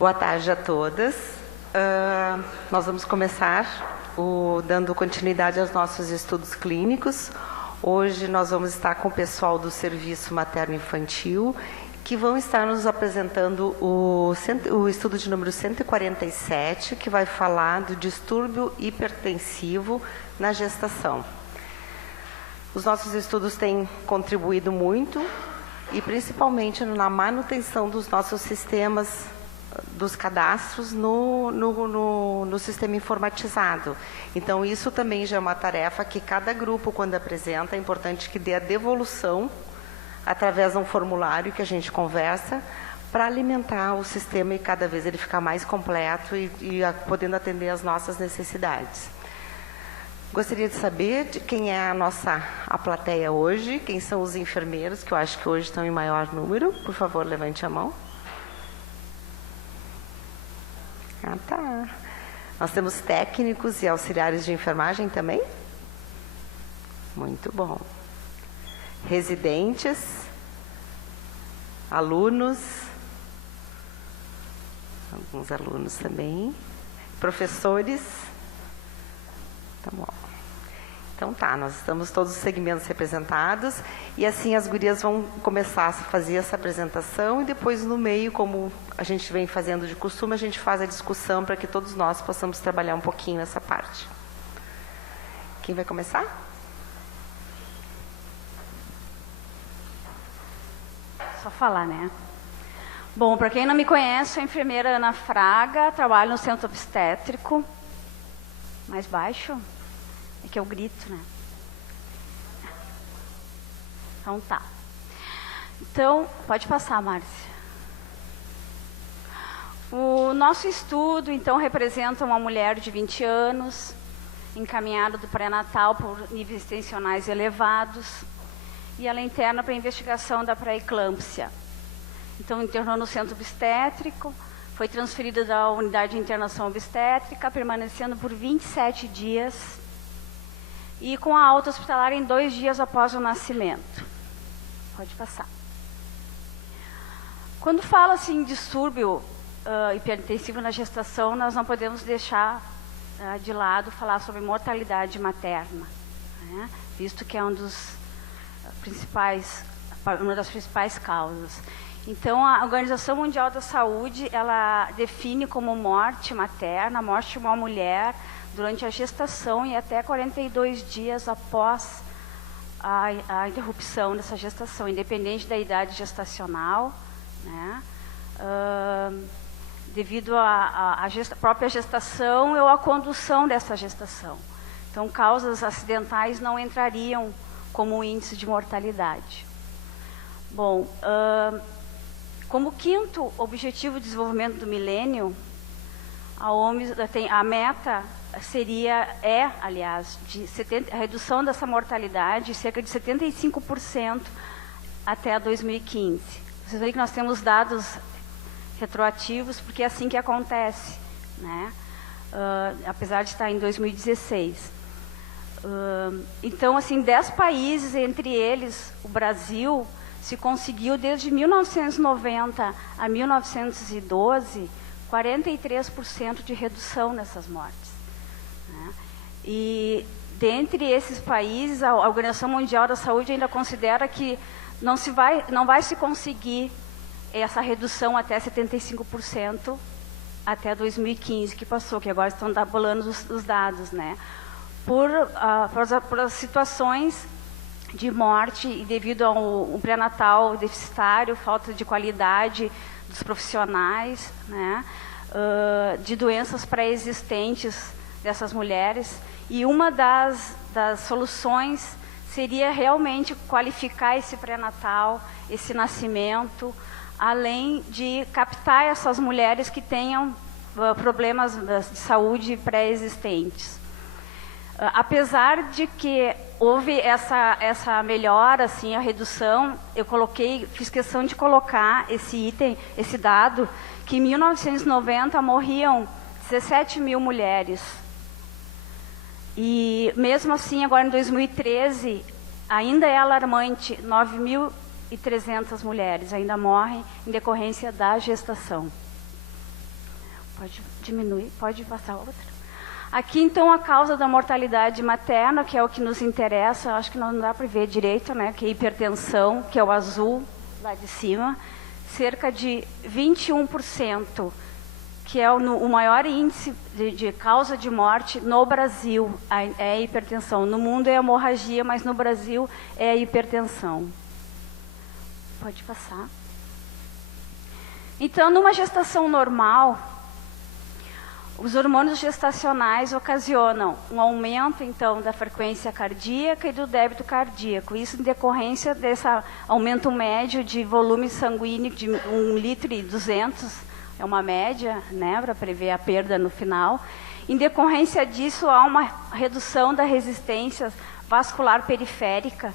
Boa tarde a todas. Nós vamos começar dando continuidade aos nossos estudos clínicos. Hoje nós vamos estar com o pessoal do Serviço Materno-Infantil, que vão estar nos apresentando o estudo de número 147, que vai falar do distúrbio hipertensivo na gestação. Os nossos estudos têm contribuído muito, e principalmente na manutenção dos nossos sistemas, dos cadastros no sistema informatizado. Então, isso também já é uma tarefa que cada grupo, quando apresenta, é importante que dê a devolução através de um formulário que a gente conversa para alimentar o sistema e cada vez ele ficar mais completo e podendo atender às nossas necessidades. Gostaria de saber de quem é a plateia hoje, quem são os enfermeiros, que eu acho que hoje estão em maior número. Por favor, levante a mão. Ah, tá. Nós temos técnicos e auxiliares de enfermagem também? Muito bom. Residentes, alunos, alguns alunos também, professores. Tá bom. Então tá, nós estamos todos os segmentos representados e assim as gurias vão começar a fazer essa apresentação e depois no meio, como a gente vem fazendo de costume, a gente faz a discussão para que todos nós possamos trabalhar um pouquinho essa parte. Quem vai começar? Só falar, né? Bom, para quem não me conhece, sou a enfermeira Ana Fraga, trabalho no centro obstétrico. Mais baixo? É que eu grito, né? Então tá. Então, pode passar, Márcia. O nosso estudo, então, representa uma mulher de 20 anos, encaminhada do pré-natal por níveis tensionais elevados, e ela interna para a investigação da pré-eclâmpsia. Então, internou no centro obstétrico, foi transferida da unidade de internação obstétrica, permanecendo por 27 dias, e com a alta hospitalar em 2 dias após o nascimento. Pode passar. Quando fala-se em distúrbio hipertensivo na gestação, nós não podemos deixar de lado falar sobre mortalidade materna, né? Visto que é uma das principais causas. Então, a Organização Mundial da Saúde, ela define como morte materna, a morte de uma mulher durante a gestação e até 42 dias após a interrupção dessa gestação, independente da idade gestacional, né? Devido à própria gestação ou à condução dessa gestação. Então, causas acidentais não entrariam como índice de mortalidade. Bom, como quinto objetivo de desenvolvimento do milênio, a meta aliás, a redução dessa mortalidade, cerca de 75% até 2015. Vocês veem que nós temos dados retroativos, porque é assim que acontece, né? Apesar de estar em 2016. Então, assim, 10 países, entre eles o Brasil, se conseguiu desde 1990 a 1912, 43% de redução nessas mortes, né? E dentre esses países, a Organização Mundial da Saúde ainda considera que não vai se conseguir essa redução até 75% até 2015, que passou, que agora estão tabulando os dados, né? Por as situações de morte e devido a um pré-natal deficitário, falta de qualidade dos profissionais, né? De doenças pré-existentes dessas mulheres. E uma das soluções seria realmente qualificar esse pré-natal, esse nascimento, além de captar essas mulheres que tenham problemas de saúde pré-existentes. Apesar de que houve essa melhora, assim, a redução, fiz questão de colocar esse dado, que em 1990 morriam 17 mil mulheres. E mesmo assim, agora em 2013, ainda é alarmante, 9.300 mulheres ainda morrem em decorrência da gestação. Pode diminuir, pode passar outra. Aqui, então, a causa da mortalidade materna, que é o que nos interessa, acho que não dá para ver direito, né? Que é hipertensão, que é o azul lá de cima, cerca de 21%, que é o maior índice de causa de morte no Brasil, é a hipertensão. No mundo é a hemorragia, mas no Brasil é a hipertensão. Pode passar. Então, numa gestação normal, os hormônios gestacionais ocasionam um aumento, então, da frequência cardíaca e do débito cardíaco. Isso em decorrência desse aumento médio de volume sanguíneo de 1,2 litro, é uma média, né, para prever a perda no final. Em decorrência disso, há uma redução da resistência vascular periférica,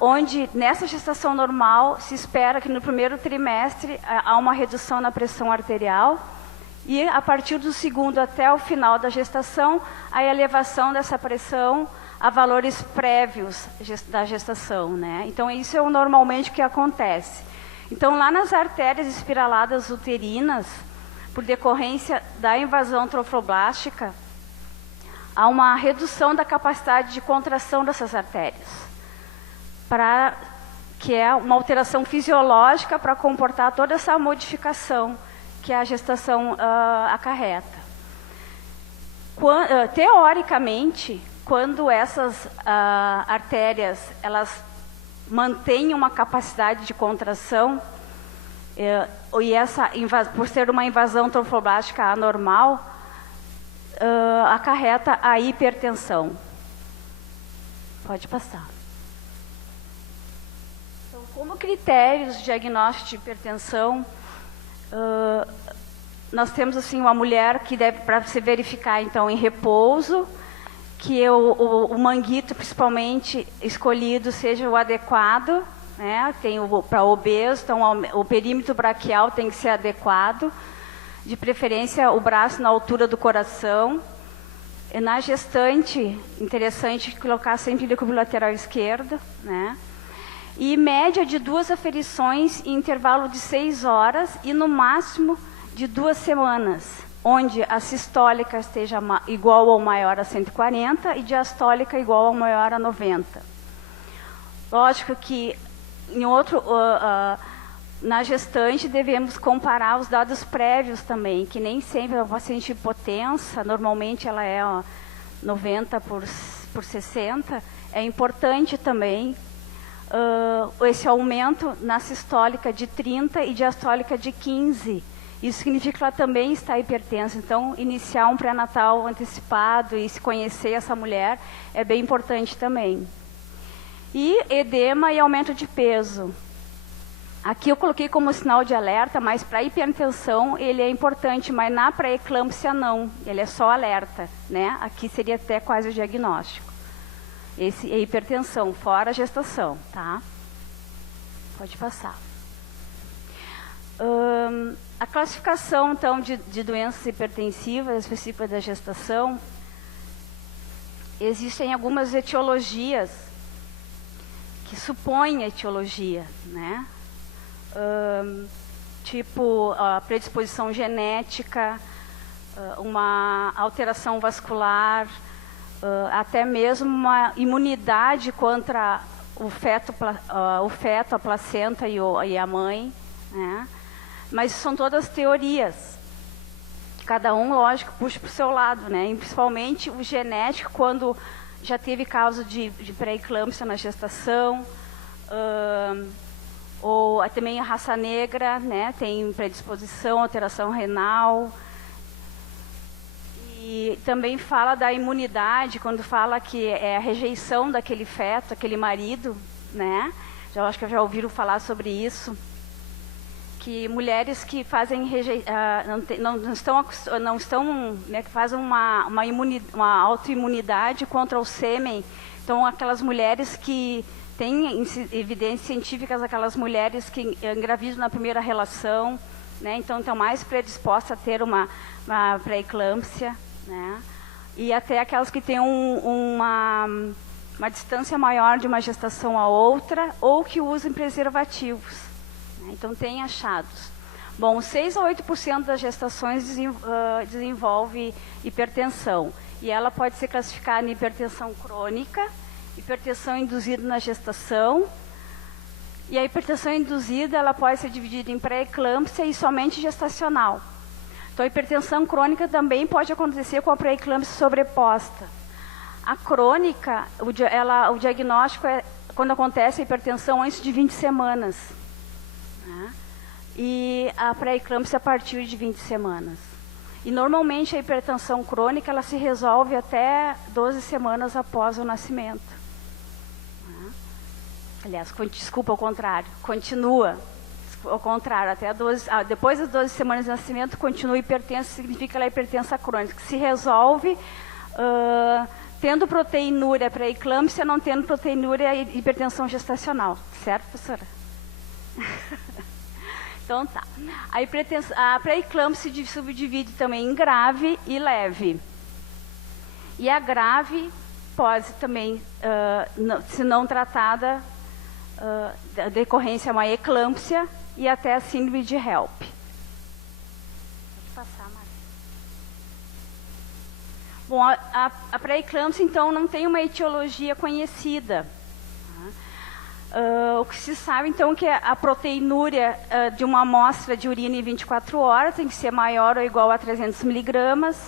onde, nessa gestação normal, se espera que no primeiro trimestre há uma redução na pressão arterial, e a partir do segundo até o final da gestação, a elevação dessa pressão a valores prévios da gestação, né? Então, isso é normalmente o que acontece. Então, lá nas artérias espiraladas uterinas, por decorrência da invasão trofoblástica, há uma redução da capacidade de contração dessas artérias, que é uma alteração fisiológica para comportar toda essa modificação que a gestação acarreta. Teoricamente, quando essas artérias elas mantêm uma capacidade de contração, e por ser uma invasão trofoblástica anormal, acarreta a hipertensão. Pode passar. Então, como critérios de diagnóstico de hipertensão, nós temos assim uma mulher que deve para se verificar então em repouso, que o manguito principalmente escolhido seja o adequado, né? Tem para obeso, então o perímetro braquial tem que ser adequado, de preferência o braço na altura do coração. E na gestante, interessante colocar sempre o cúbito lateral esquerdo, né? E média de 2 aferições em intervalo de 6 horas e no máximo de 2 semanas, onde a sistólica esteja igual ou maior a 140 e diastólica igual ou maior a 90. Lógico que na gestante devemos comparar os dados prévios também, que nem sempre a paciente hipotensa, normalmente ela é 90 por 60, é importante também esse aumento na sistólica de 30 e diastólica de 15. Isso significa que ela também está hipertensa. Então, iniciar um pré-natal antecipado e se conhecer essa mulher é bem importante também. E edema e aumento de peso. Aqui eu coloquei como sinal de alerta, mas para hipertensão ele é importante, mas na pré-eclâmpsia não, ele é só alerta, né? Aqui seria até quase o diagnóstico. Esse é hipertensão, fora a gestação, tá? Pode passar. A classificação, então, de doenças hipertensivas específicas da gestação, existem algumas etiologias que supõem etiologia, né? Tipo a predisposição genética, uma alteração vascular, até mesmo uma imunidade contra o feto, a placenta e a mãe, né? Mas são todas teorias. Cada um, lógico, puxa para o seu lado, né? E principalmente o genético, quando já teve causa de pré-eclâmpsia na gestação, ou também a raça negra, né? Tem predisposição, alteração renal. E também fala da imunidade, quando fala que é a rejeição daquele feto, aquele marido, né? Acho que já ouviram falar sobre isso. Que mulheres que fazem não estão, né, que fazem uma autoimunidade contra o sêmen. Então, aquelas mulheres que têm evidências científicas, aquelas mulheres que engravidam na primeira relação, né? Então, estão mais predispostas a ter uma pré-eclâmpsia, né? E até aquelas que têm uma distância maior de uma gestação a outra, ou que usem preservativos. Então, tem achados. Bom, 6 a 8% das gestações desenvolve hipertensão. E ela pode ser classificada em hipertensão crônica, hipertensão induzida na gestação. E a hipertensão induzida, ela pode ser dividida em pré-eclâmpsia e somente gestacional. Então, a hipertensão crônica também pode acontecer com a pré-eclâmpsia sobreposta. A crônica, o diagnóstico é quando acontece a hipertensão antes de 20 semanas. Né? E a pré-eclâmpsia a partir de 20 semanas. E normalmente a hipertensão crônica ela se resolve até 12 semanas após o nascimento. Né? Aliás, desculpa, ao contrário, continua. Ao contrário, até depois das 12 semanas de nascimento, continua hipertensa, significa que ela é hipertensa crônica, que se resolve tendo proteinúria pré-eclâmpsia, não tendo proteinúria e hipertensão gestacional. Certo, professora? Então tá. A pré-eclâmpsia se subdivide também em grave e leve. E a grave pode também, se não tratada, a decorrência é uma eclâmpsia e até a síndrome de HELP. Pode passar, Maria. Bom, a pré-eclâmpsia, então, não tem uma etiologia conhecida. O que se sabe, então, é que a proteinúria de uma amostra de urina em 24 horas tem que ser maior ou igual a 300 miligramas.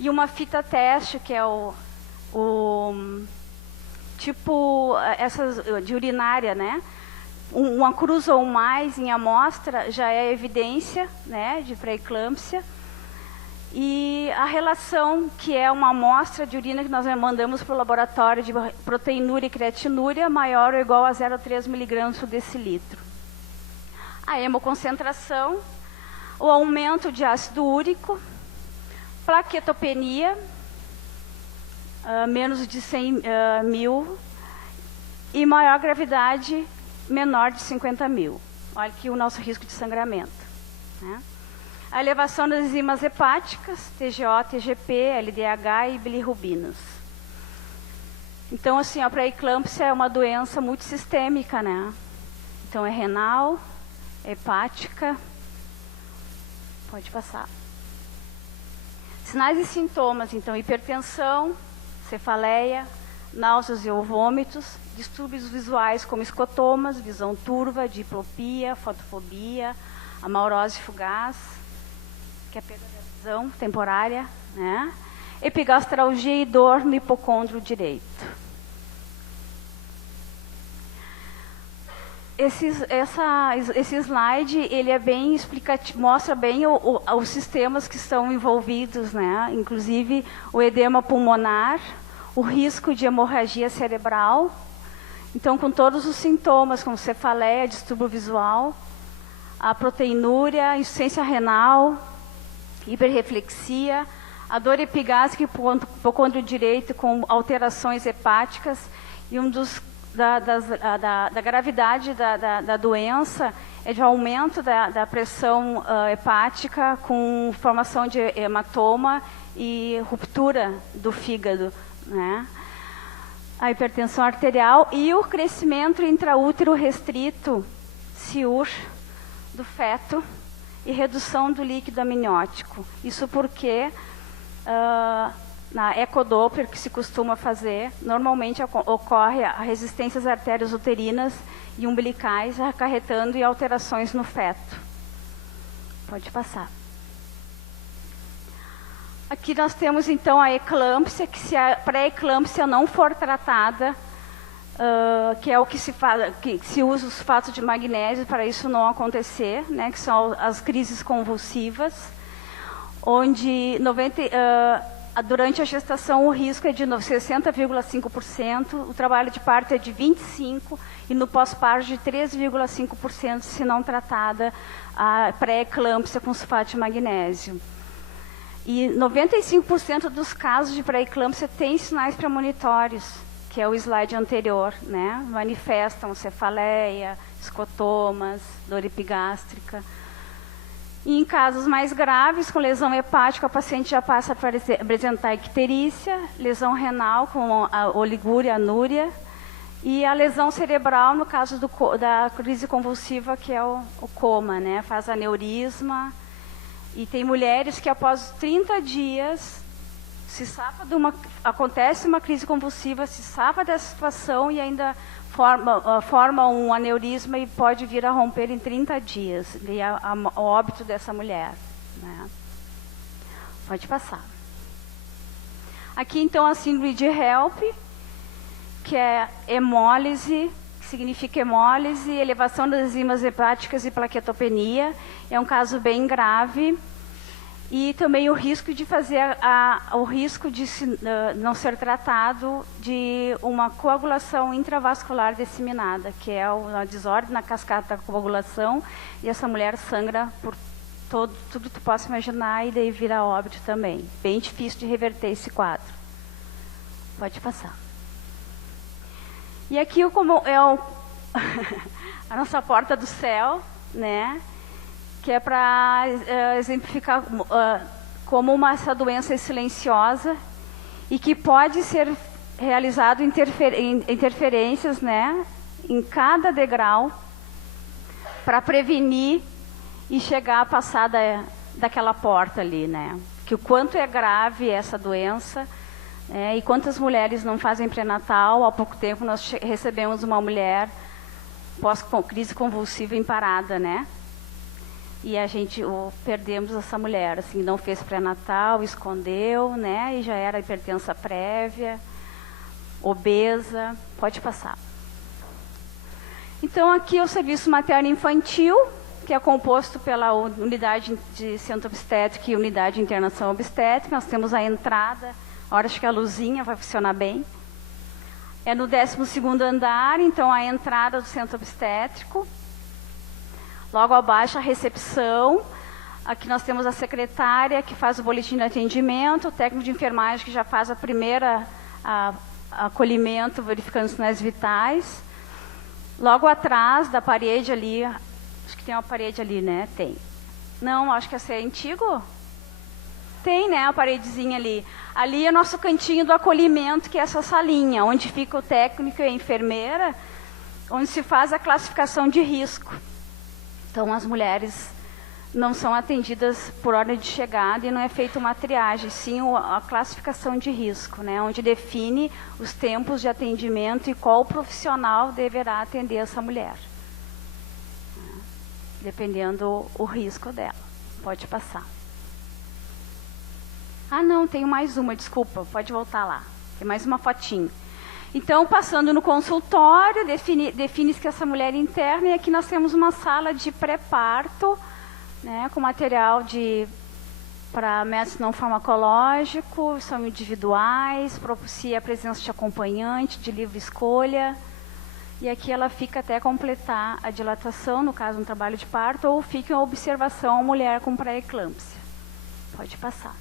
E uma fita teste, que é tipo essas de urinária, né? Uma cruz ou mais em amostra já é evidência, né, de pré-eclâmpsia. E a relação, que é uma amostra de urina que nós mandamos para o laboratório de proteinúria e creatinúria, maior ou igual a 0,3 miligramas por decilitro. A hemoconcentração, o aumento de ácido úrico, plaquetopenia, menos de 100 mil, e maior gravidade, menor de 50 mil. Olha aqui o nosso risco de sangramento. Né? A elevação das enzimas hepáticas, TGO, TGP, LDH e bilirrubinas. Então, assim, a pré-eclâmpsia é uma doença multissistêmica, né? Então, é renal, hepática. Pode passar. Sinais e sintomas, então, hipertensão, cefaleia, náuseas ou vômitos, distúrbios visuais como escotomas, visão turva, diplopia, fotofobia, amaurose fugaz, que é a perda da visão temporária, né? Epigastralgia e dor no hipocôndrio direito. Esse slide, ele é bem explicativo, mostra bem os sistemas que estão envolvidos, né? Inclusive o edema pulmonar, o risco de hemorragia cerebral. Então, com todos os sintomas, como cefaleia, distúrbio visual, a proteinúria, insuficiência renal, hiperreflexia, a dor epigástrica e hipocôndrio direito com alterações hepáticas, e da gravidade da doença é de aumento da pressão hepática com formação de hematoma e ruptura do fígado, né? A hipertensão arterial e o crescimento intraútero restrito, CIUR, do feto e redução do líquido amniótico. Isso porque na ecodoppler que se costuma fazer, normalmente ocorre a resistência às artérias uterinas e umbilicais, acarretando em alterações no feto. Pode passar. Aqui nós temos, então, a eclâmpsia, que se a pré-eclâmpsia não for tratada, que é o que se usa os sulfatos de magnésio para isso não acontecer, né, que são as crises convulsivas, onde durante a gestação o risco é de 60,5%, o trabalho de parto é de 25% e no pós-parto de 3,5% se não tratada a pré-eclâmpsia com sulfato de magnésio. E 95% dos casos de pré-eclâmpsia têm sinais premonitórios, que é o slide anterior, né? Manifestam cefaleia, escotomas, dor epigástrica. E em casos mais graves, com lesão hepática, a paciente já passa a apresentar icterícia, lesão renal com a oligúria, anúria, E a lesão cerebral, no caso da crise convulsiva, que é o coma, né? Faz aneurisma. E tem mulheres que após 30 dias acontece uma crise convulsiva, se safa dessa situação e ainda forma um aneurisma e pode vir a romper em 30 dias. E o óbito dessa mulher, né? Pode passar. Aqui, então, a síndrome de HELP, que é hemólise, que significa hemólise, elevação das enzimas hepáticas e plaquetopenia. É um caso bem grave. E também o risco de não ser tratado de uma coagulação intravascular disseminada, que é uma desordem na cascata da coagulação, e essa mulher sangra por tudo que tu possa imaginar, e daí vira óbito também. Bem difícil de reverter esse quadro. Pode passar. E aqui a nossa porta do céu, né? Que é para exemplificar como essa doença é silenciosa e que pode ser realizado interferências, né, em cada degrau para prevenir e chegar a passar daquela porta ali, né? Que o quanto é grave essa doença, e quantas mulheres não fazem pré-natal. Há pouco tempo nós recebemos uma mulher pós-crise convulsiva em parada, né? E a gente perdemos essa mulher, assim, não fez pré-natal, escondeu, né? E já era hipertensa prévia, obesa. Pode passar. Então, aqui é o serviço materno-infantil, que é composto pela unidade de centro obstétrico e unidade de internação obstétrica. Nós temos a entrada, agora acho que a luzinha vai funcionar bem. É no 12º andar, então a entrada do centro obstétrico. Logo abaixo a recepção, aqui nós temos a secretária que faz o boletim de atendimento, o técnico de enfermagem que já faz a primeira acolhimento, verificando os sinais vitais. Logo atrás da parede ali, acho que tem uma parede ali, né? Tem. Não, acho que essa é antigo. Tem, né, a paredezinha ali. Ali é o nosso cantinho do acolhimento, que é essa salinha, onde fica o técnico e a enfermeira, onde se faz a classificação de risco. Então, as mulheres não são atendidas por ordem de chegada e não é feita uma triagem, sim a classificação de risco, né, onde define os tempos de atendimento e qual profissional deverá atender essa mulher, dependendo o risco dela. Pode passar. Ah, não, tenho mais uma, desculpa, pode voltar lá. Tem mais uma fotinho. Então, passando no consultório, define-se que essa mulher interna, e aqui nós temos uma sala de pré-parto, né, com material para métodos não farmacológicos, são individuais, propicia a presença de acompanhante, de livre escolha, e aqui ela fica até completar a dilatação, no caso, um trabalho de parto, ou fica em observação a mulher com pré-eclâmpsia. Pode passar.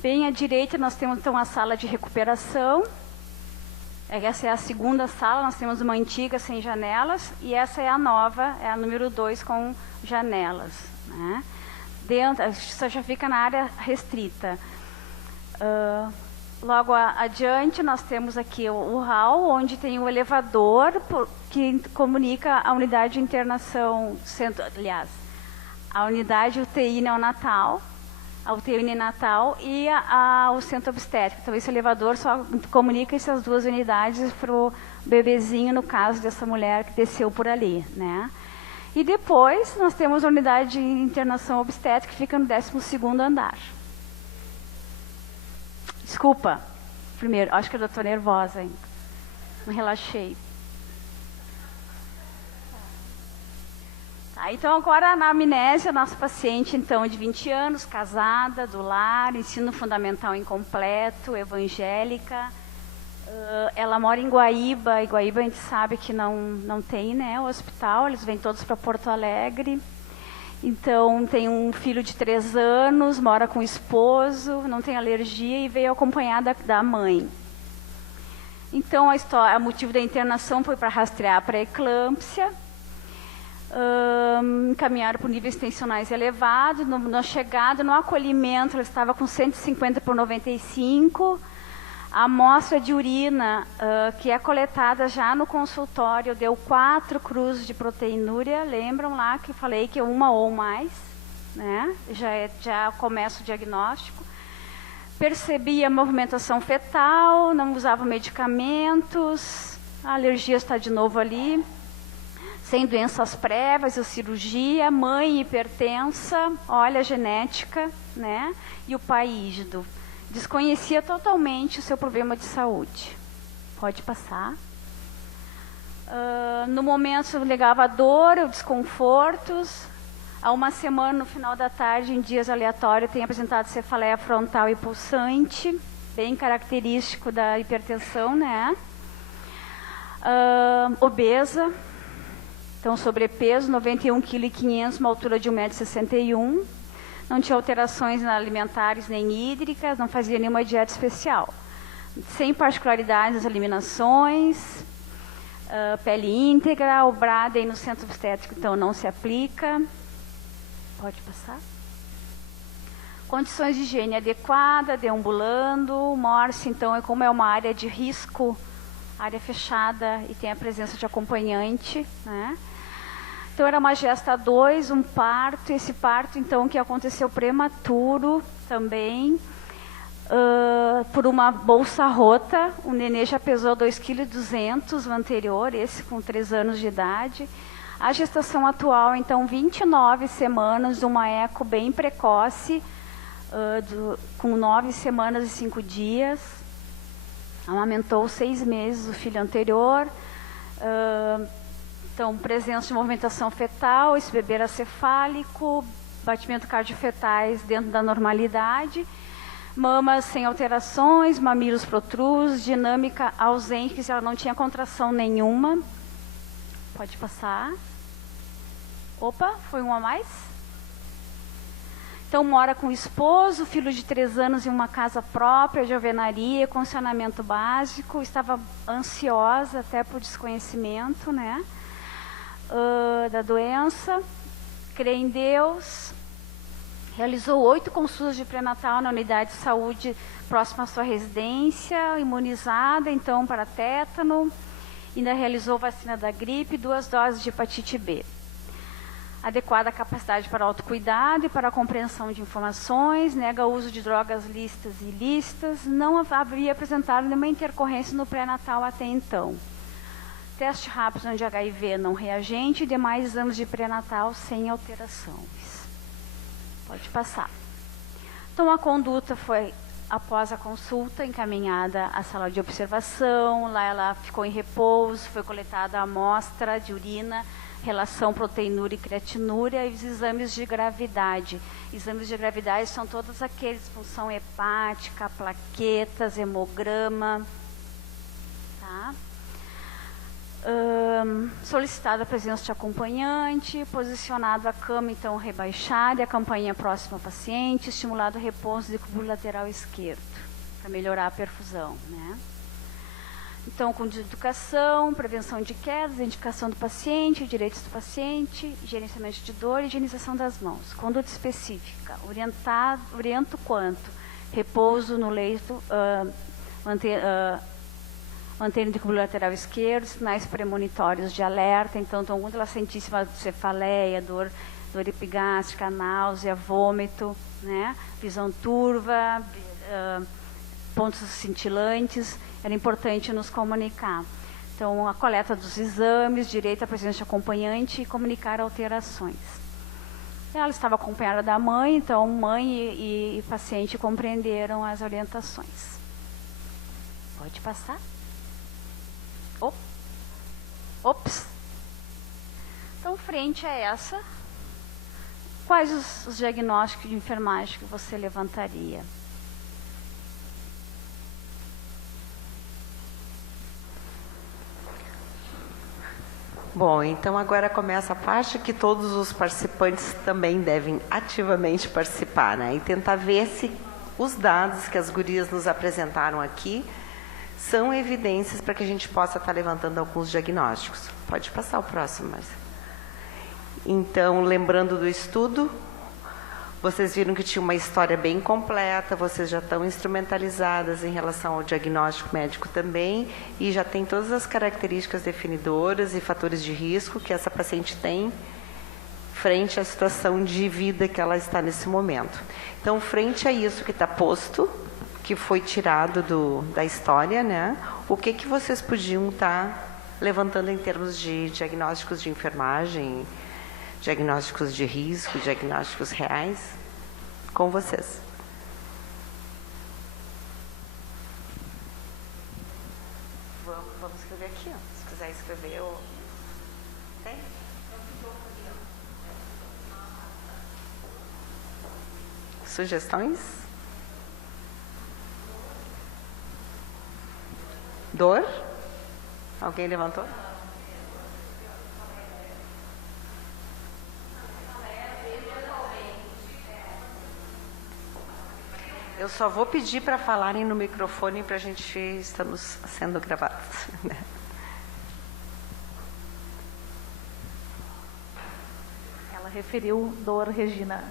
Bem à direita nós temos então a sala de recuperação. Essa é a segunda sala, nós temos uma antiga sem janelas e essa é a nova, é a número 2 com janelas, né? Dentro, isso já fica na área restrita. Logo adiante nós temos aqui o hall, onde tem o elevador que comunica a unidade de internação, aliás, a unidade UTI neonatal, a UTI neonatal e o centro obstétrico. Então, esse elevador só comunica essas duas unidades para o bebezinho, no caso dessa mulher que desceu por ali, né? E depois, nós temos a unidade de internação obstétrica, que fica no 12º andar. Desculpa, primeiro, acho que eu estou nervosa ainda. Não relaxei. Então, agora na amnésia, nossa paciente, então, de 20 anos, casada, do lar, ensino fundamental incompleto, evangélica. Ela mora em Guaíba, e Guaíba a gente sabe que não tem, né, o hospital, eles vêm todos para Porto Alegre. Então, tem um filho de 3 anos, mora com o esposo, não tem alergia e veio acompanhada da mãe. Então, o motivo da internação foi para rastrear a pré-eclâmpsia. Encaminharam por níveis tensionais elevados. Na chegada, no acolhimento, ela estava com 150 por 95. A amostra de urina, que é coletada já no consultório, deu 4 cruzes de proteinúria. Lembram lá que falei que uma ou mais, né? Já começa o diagnóstico. Percebi a movimentação fetal, não usava medicamentos, a alergia está de novo ali, sem doenças prévias ou cirurgia, mãe hipertensa, olha a genética, né? E o pai rígido. Desconhecia totalmente o seu problema de saúde. Pode passar. No momento negava a dor, os desconfortos. Há uma semana, no final da tarde, em dias aleatórios, tem apresentado cefaleia frontal e pulsante, bem característico da hipertensão, né? Obesa, então sobrepeso, 91,5 kg, uma altura de 1,61 m. Não tinha alterações alimentares nem hídricas, não fazia nenhuma dieta especial. Sem particularidades nas eliminações, pele íntegra, o Braden no centro obstétrico, então não se aplica. Pode passar. Condições de higiene adequada, deambulando. Morse, então, como é uma área de risco, área fechada e tem a presença de acompanhante, né? Então, era uma gesta 2, um parto. Esse parto, então, que aconteceu prematuro também, por uma bolsa rota. O nenê já pesou 2,2 kg no anterior, esse com 3 anos de idade. A gestação atual, então, 29 semanas, uma eco bem precoce, com 9 semanas e 5 dias. Amamentou 6 meses o filho anterior. Então, presença de movimentação fetal, esse bebê era cefálico, batimento cardiofetais dentro da normalidade, mamas sem alterações, mamilos protrusos, dinâmica ausente, ela não tinha contração nenhuma. Pode passar. Opa, foi um a mais. Então, mora com o esposo, filho de 3 anos em uma casa própria, de alvenaria, com saneamento básico, estava ansiosa até por desconhecimento, né? Da doença, crê em Deus, realizou 8 consultas de pré-natal na unidade de saúde próxima à sua residência, imunizada então para tétano, ainda realizou vacina da gripe, 2 doses de hepatite B. Adequada capacidade para autocuidado e para a compreensão de informações, nega o uso de drogas lícitas e ilícitas, não havia apresentado nenhuma intercorrência no pré-natal até então. Teste rápido de HIV não reagente e demais exames de pré-natal sem alterações. Pode passar. Então, a conduta foi, após a consulta, encaminhada à sala de observação. Lá ela ficou em repouso, foi coletada a amostra de urina, relação proteinúria e creatinúria e os exames de gravidade. Exames de gravidade são todos aqueles, função hepática, plaquetas, hemograma. Tá? Solicitada a presença de acompanhante, posicionado a cama então rebaixada e a campainha próxima ao paciente, estimulado o repouso do decúbito lateral esquerdo, para melhorar a perfusão, né? Então, com educação, prevenção de quedas, indicação do paciente, direitos do paciente, gerenciamento de dor e higienização das mãos. Conduta específica, oriento quanto repouso no leito, mantendo o decúbito lateral esquerdo, sinais premonitórios de alerta, então, quando ela sentisse uma cefaleia, dor epigástrica, náusea, vômito, né? Visão turva, pontos cintilantes, era importante nos comunicar. Então, a coleta dos exames, direito à presença de acompanhante e comunicar alterações. Ela estava acompanhada da mãe, então mãe e paciente compreenderam as orientações. Pode passar. Ops. Então, frente a essa, quais os diagnósticos de enfermagem que você levantaria? Bom, então agora começa a parte que todos os participantes também devem ativamente participar, né? E tentar ver se os dados que as gurias nos apresentaram aqui são evidências para que a gente possa estar levantando alguns diagnósticos. Pode passar o próximo, Marcia. Então, lembrando do estudo, Vocês viram que tinha uma história bem completa, vocês já estão instrumentalizadas em relação ao diagnóstico médico também e já tem todas as características definidoras e fatores de risco que essa paciente tem frente à situação de vida que ela está nesse momento. Então, frente a isso que está posto, que foi tirado da história, né? O que vocês podiam estar levantando em termos de diagnósticos de enfermagem, diagnósticos de risco, diagnósticos reais, com vocês? Vamos escrever aqui, ó. Se quiser escrever, tem? Sugestões? Dor? Alguém levantou? Eu só vou pedir para falarem no microfone para a gente estamos sendo gravados. Ela referiu dor, Regina.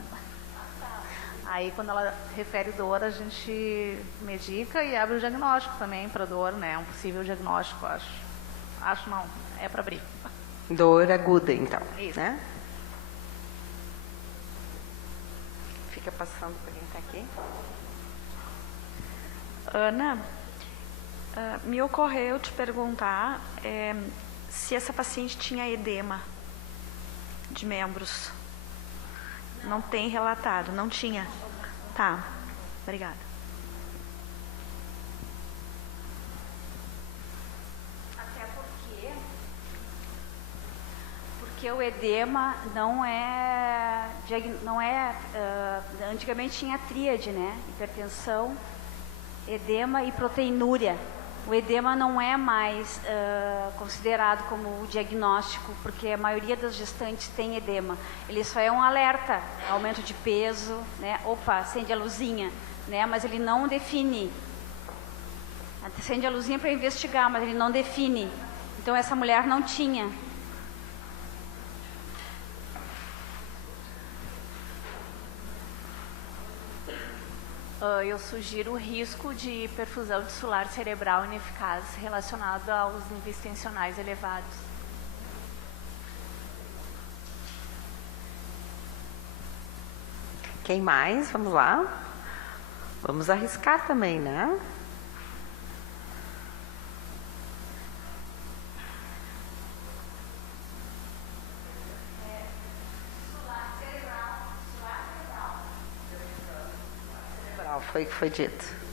Aí, quando ela refere dor, a gente medica e abre o diagnóstico também para dor, né? Um possível diagnóstico, acho. Acho não, é para abrir. Dor aguda, então. Isso. Né? Fica passando para quem está aqui. Ana, me ocorreu te perguntar se essa paciente tinha edema de membros. Não tem relatado, não tinha. Tá, obrigada. Até porque o edema não é antigamente tinha tríade, né? Hipertensão, edema e proteinúria. O edema não é mais considerado como diagnóstico, porque a maioria das gestantes tem edema. Ele só é um alerta, aumento de peso, né? Opa, acende a luzinha, né? Mas ele não define. Acende a luzinha para investigar, mas ele não define. Então essa mulher não tinha. Eu sugiro o risco de perfusão tissular cerebral ineficaz relacionado aos níveis tensionais elevados. Quem mais? Vamos lá. Vamos arriscar também, né? Foi o que foi dito.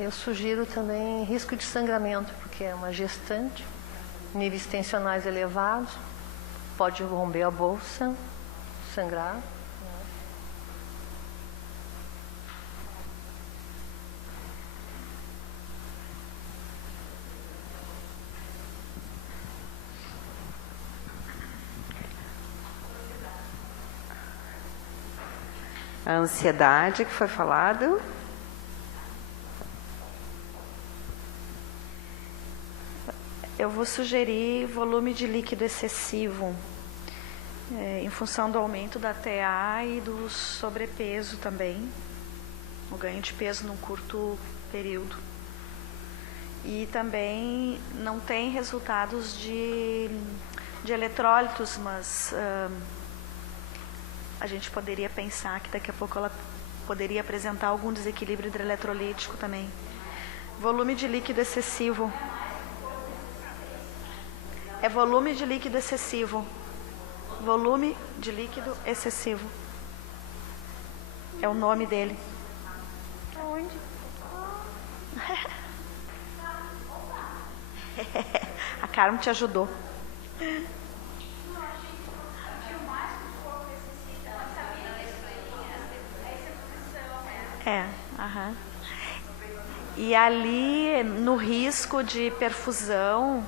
Eu sugiro também risco de sangramento, porque é uma gestante, níveis tensionais elevados, pode romper a bolsa, sangrar. A ansiedade que foi falado. Eu vou sugerir volume de líquido excessivo, em função do aumento da TA e do sobrepeso também, o ganho de peso num curto período. E também não tem resultados de eletrólitos, mas a gente poderia pensar que daqui a pouco ela poderia apresentar algum desequilíbrio hidroeletrolítico também. Volume de líquido excessivo. É volume de líquido excessivo. Volume de líquido excessivo. É o nome dele. Aonde? A Carmen te ajudou. É. E ali, no risco de perfusão,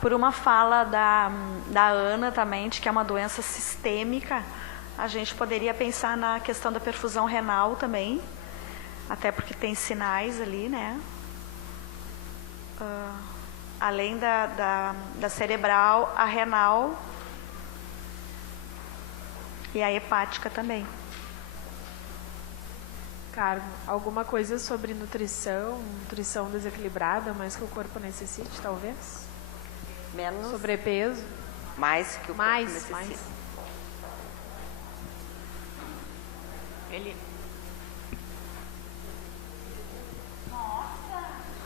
por uma fala da Ana também, de que é uma doença sistêmica, a gente poderia pensar na questão da perfusão renal também, até porque tem sinais ali, né? Além da cerebral, a renal e a hepática também. Carmo, alguma coisa sobre nutrição desequilibrada, mais que o corpo necessite, talvez? Menos? Sobrepeso? Mais que o corpo necessita. Mais.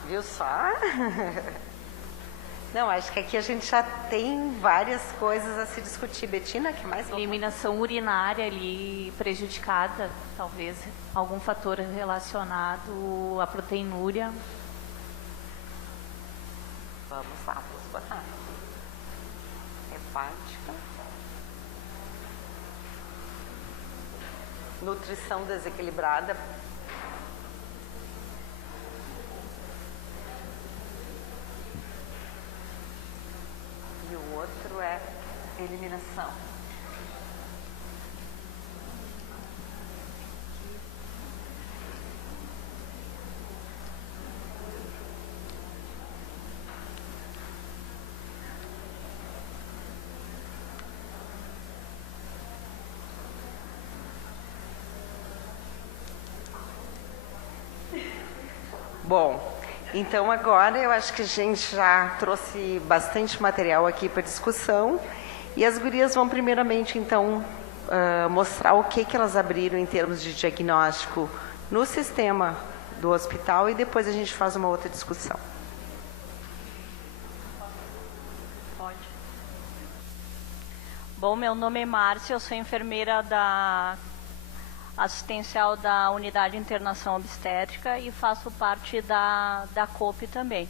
Viu só? Não, acho que aqui a gente já tem várias coisas a se discutir. Betina, que mais? Eliminação urinária ali prejudicada, talvez algum fator relacionado à proteinúria. Vamos lá, vamos botar. Hepática. Nutrição desequilibrada. E o outro é eliminação. Bom, então agora eu acho que a gente já trouxe bastante material aqui para discussão e as gurias vão primeiramente então mostrar o que elas abriram em termos de diagnóstico no sistema do hospital e depois a gente faz uma outra discussão. Pode. Bom, meu nome é Márcia, eu sou enfermeira da assistencial da Unidade de Internação Obstétrica e faço parte da COP também.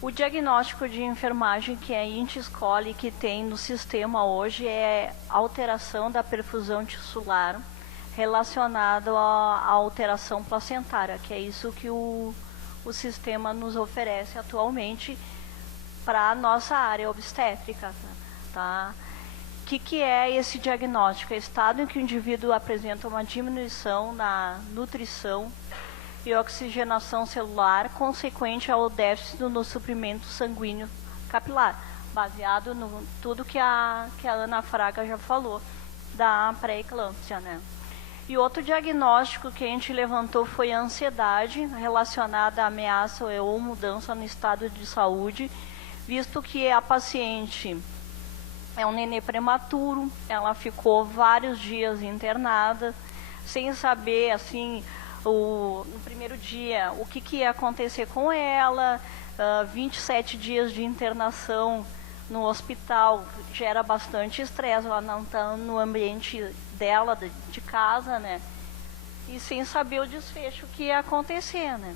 O diagnóstico de enfermagem que a INTE escolhe, que tem no sistema hoje, é alteração da perfusão tissular relacionada à alteração placentária, que é isso que o sistema nos oferece atualmente para a nossa área obstétrica, tá? O que é esse diagnóstico? É o estado em que o indivíduo apresenta uma diminuição na nutrição e oxigenação celular consequente ao déficit no suprimento sanguíneo capilar, baseado no tudo que a Ana Fraga já falou da pré-eclâmpsia, né? E outro diagnóstico que a gente levantou foi a ansiedade relacionada à ameaça ou mudança no estado de saúde, visto que a paciente é um nenê prematuro, ela ficou vários dias internada, sem saber, assim, no primeiro dia, o que ia acontecer com ela. 27 dias de internação no hospital gera bastante estresse, ela não está no ambiente dela, de casa, né? E sem saber o desfecho que ia acontecer, né?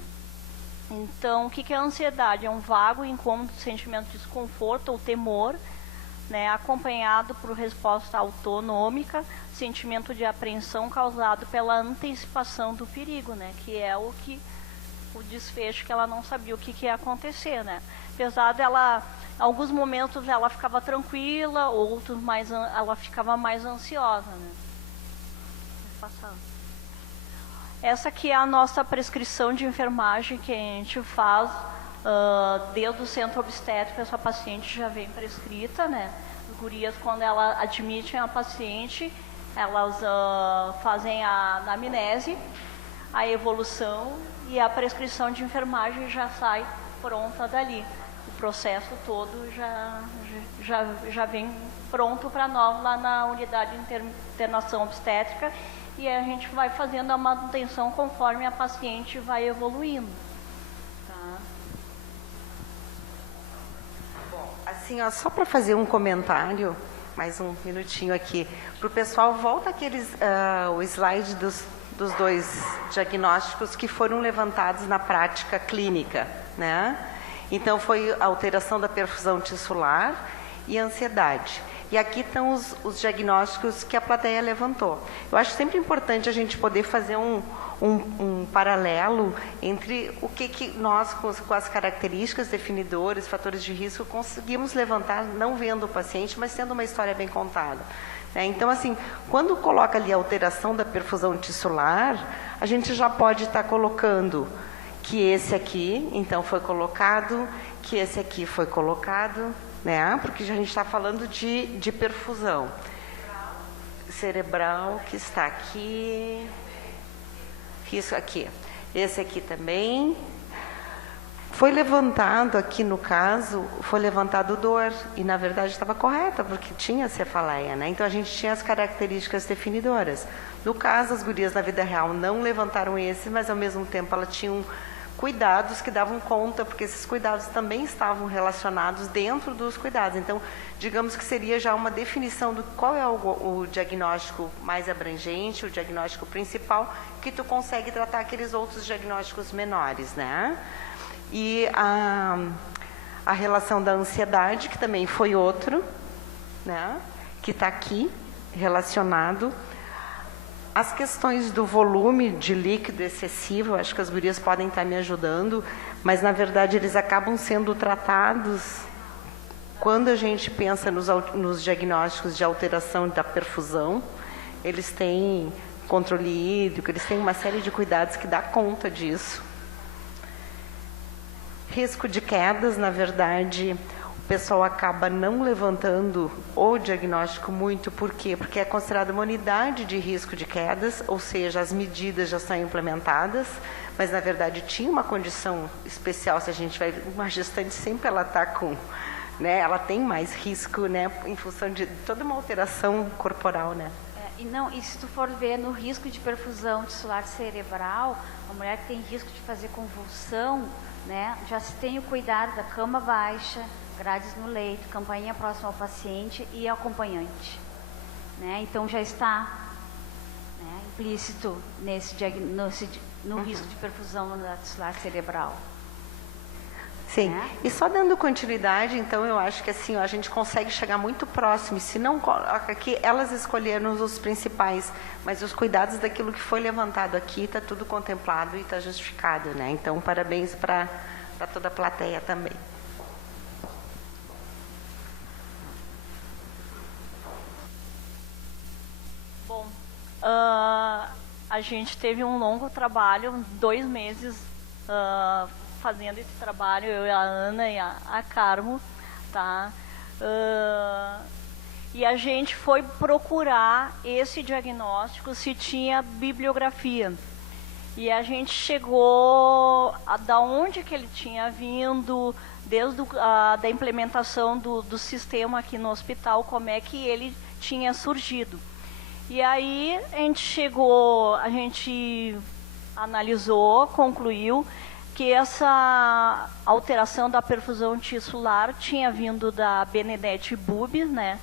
Então, o que é a ansiedade? É um vago incômodo, sentimento de desconforto ou temor, né, acompanhado por resposta autonômica, sentimento de apreensão causado pela antecipação do perigo, né, que é o desfecho que ela não sabia o que ia acontecer, né. Apesar dela, em alguns momentos ela ficava tranquila, outros ela ficava mais ansiosa, né. Essa aqui é a nossa prescrição de enfermagem que a gente faz. Desde o centro obstétrico, essa paciente já vem prescrita, né? As gurias, quando elas admitem a paciente, elas fazem a anamnese, a evolução e a prescrição de enfermagem já sai pronta dali. O processo todo já vem pronto para nós lá na unidade de internação obstétrica e a gente vai fazendo a manutenção conforme a paciente vai evoluindo. Assim, ó, só para fazer um comentário, mais um minutinho aqui, para o pessoal, volta o slide dos dois diagnósticos que foram levantados na prática clínica, né? Então, foi a alteração da perfusão tissular e a ansiedade. E aqui estão os diagnósticos que a plateia levantou. Eu acho sempre importante a gente poder fazer um paralelo entre o que nós, com as características definidoras, fatores de risco, conseguimos levantar, não vendo o paciente, mas tendo uma história bem contada. Então, assim, quando coloca ali a alteração da perfusão tissular, a gente já pode estar colocando que esse aqui, então, foi colocado, que esse aqui foi colocado, né? Porque a gente está falando de perfusão cerebral, que está aqui, isso aqui, esse aqui também. Foi levantado aqui no caso, foi levantado dor, e na verdade estava correta, porque tinha cefaleia, né? Então a gente tinha as características definidoras. No caso, as gurias na vida real não levantaram esse, mas ao mesmo tempo elas tinham cuidados que davam conta, porque esses cuidados também estavam relacionados dentro dos cuidados. Então, digamos que seria já uma definição do qual é o diagnóstico mais abrangente, o diagnóstico principal, que tu consegue tratar aqueles outros diagnósticos menores, né? E a relação da ansiedade, que também foi outro, né? Que está aqui relacionado. As questões do volume de líquido excessivo, acho que as gurias podem estar me ajudando, mas na verdade eles acabam sendo tratados quando a gente pensa nos diagnósticos de alteração da perfusão. Eles têm controle hídrico, eles têm uma série de cuidados que dá conta disso. Risco de quedas, na verdade, o pessoal acaba não levantando o diagnóstico muito, por quê? Porque é considerada uma unidade de risco de quedas, ou seja, as medidas já são implementadas, mas na verdade tinha uma condição especial. Se a gente vai, uma gestante sempre ela está com, né, ela tem mais risco, né, em função de toda uma alteração corporal, né? E se tu for ver no risco de perfusão tissular cerebral, a mulher que tem risco de fazer convulsão, né, já se tem o cuidado da cama baixa, grades no leito, campainha próxima ao paciente e acompanhante, né? Então já está, né, implícito no risco de perfusão da tissular cerebral. Sim, e só dando continuidade, então eu acho que assim, a gente consegue chegar muito próximo, e se não coloca aqui, elas escolheram os principais, mas os cuidados daquilo que foi levantado aqui, está tudo contemplado e está justificado, né? Então, parabéns para toda a plateia também. Bom, a gente teve um longo trabalho, 2 meses, fazendo esse trabalho, eu e a Ana e a Carmo, tá? E a gente foi procurar esse diagnóstico se tinha bibliografia. E a gente chegou da onde que ele tinha vindo, desde da implementação do sistema aqui no hospital, como é que ele tinha surgido. E aí a gente analisou, concluiu que essa alteração da perfusão tissular tinha vindo da Benedetti Bubi, né?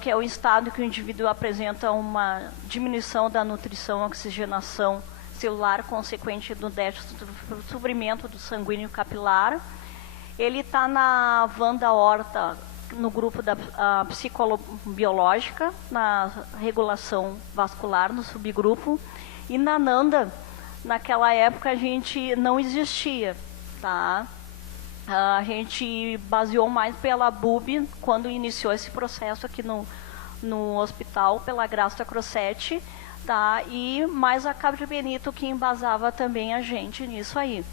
Que é o estado que o indivíduo apresenta uma diminuição da nutrição, oxigenação celular consequente do déficit do suprimento do sanguíneo capilar. Ele está na Wanda Horta, no grupo da psicobiológica, na regulação vascular, no subgrupo, e na Nanda, naquela época a gente não existia, tá? A gente baseou mais pela BUB quando iniciou esse processo aqui no hospital, pela Grasta Crossetti, tá? E mais a Capri Benito que embasava também a gente nisso aí.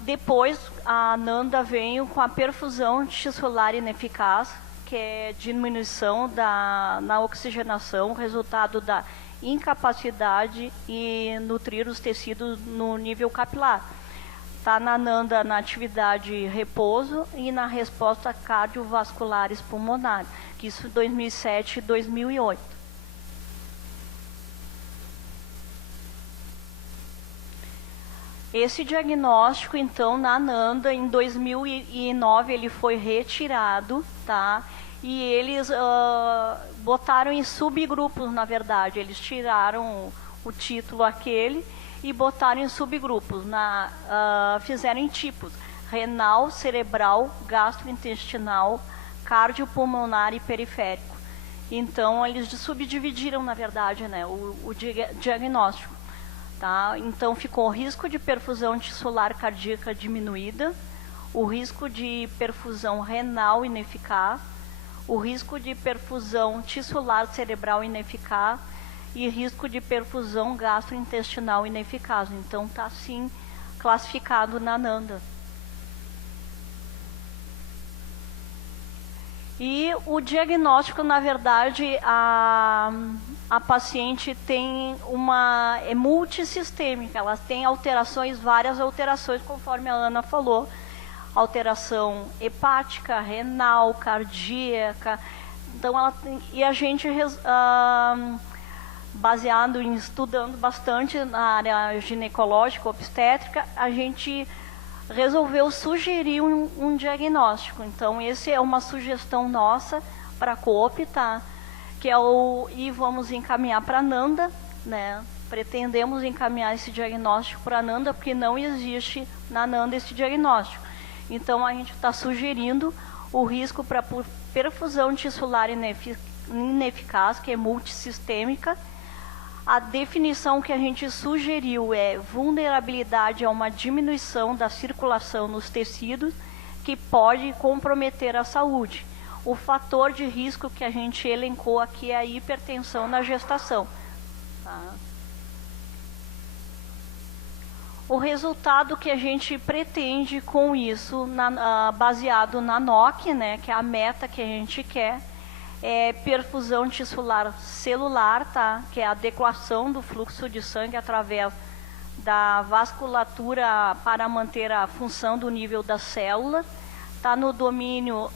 Depois a Nanda veio com a perfusão tissular ineficaz, que é diminuição na oxigenação, resultado da incapacidade e nutrir os tecidos no nível capilar. Está na Nanda na atividade repouso e na resposta cardiovasculares pulmonares, que isso em 2007 e 2008. Esse diagnóstico, então, na Nanda, em 2009, ele foi retirado, tá? E eles botaram em subgrupos, na verdade. Eles tiraram o título aquele e botaram em subgrupos. Fizeram em tipos: renal, cerebral, gastrointestinal, cardiopulmonar e periférico. Então, eles subdividiram, na verdade, né, o diagnóstico. Tá? Então, ficou o risco de perfusão tissular cardíaca diminuída, o risco de perfusão renal ineficaz, o risco de perfusão tissular cerebral ineficaz e risco de perfusão gastrointestinal ineficaz. Então, está, sim, classificado na NANDA. E o diagnóstico, na verdade, a paciente tem é multissistêmica, ela tem várias alterações, conforme a Ana falou, alteração hepática, renal, cardíaca. Então, e a gente, baseado em estudando bastante na área ginecológica, obstétrica, a gente resolveu sugerir um diagnóstico. Então, essa é uma sugestão nossa para a COP, tá? E vamos encaminhar para a NANDA, né? Pretendemos encaminhar esse diagnóstico para a NANDA, porque não existe na NANDA esse diagnóstico. Então, a gente está sugerindo o risco para perfusão tissular ineficaz, que é multissistêmica. A definição que a gente sugeriu é vulnerabilidade a uma diminuição da circulação nos tecidos que pode comprometer a saúde. O fator de risco que a gente elencou aqui é a hipertensão na gestação. Tá? O resultado que a gente pretende com isso, baseado na NOC, né, que é a meta que a gente quer, é perfusão tissular celular, tá? Que é a adequação do fluxo de sangue através da vasculatura para manter a função do nível da célula. Está no domínio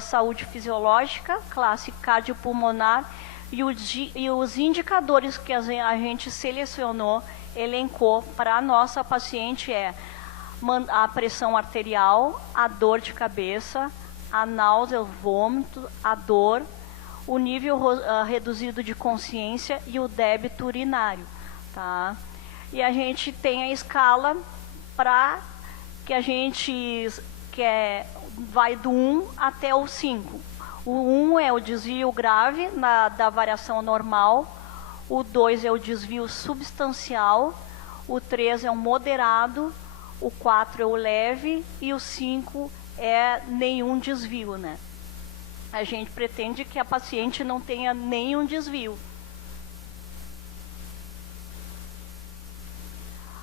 saúde fisiológica, classe cardiopulmonar, e os indicadores que a gente selecionou, elencou para a nossa paciente a pressão arterial, a dor de cabeça, a náusea, o vômito, a dor, o nível reduzido de consciência e o débito urinário. Tá? E a gente tem a escala para que a gente vai do 1 até o 5. O 1 é o desvio grave da variação normal, o 2 é o desvio substancial, o 3 é o moderado, o 4 é o leve e o 5 é nenhum desvio, né? A gente pretende que a paciente não tenha nenhum desvio.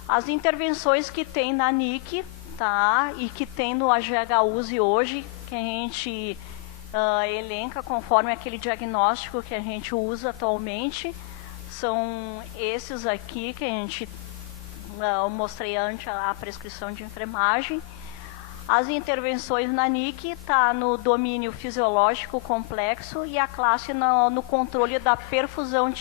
As intervenções que tem na NIC, tá? E que tem no AGHUSE hoje, que a gente elenca conforme aquele diagnóstico que a gente usa atualmente, são esses aqui que a gente eu mostrei antes a prescrição de enfermagem. As intervenções na NIC está no domínio fisiológico complexo e a classe no controle da perfusão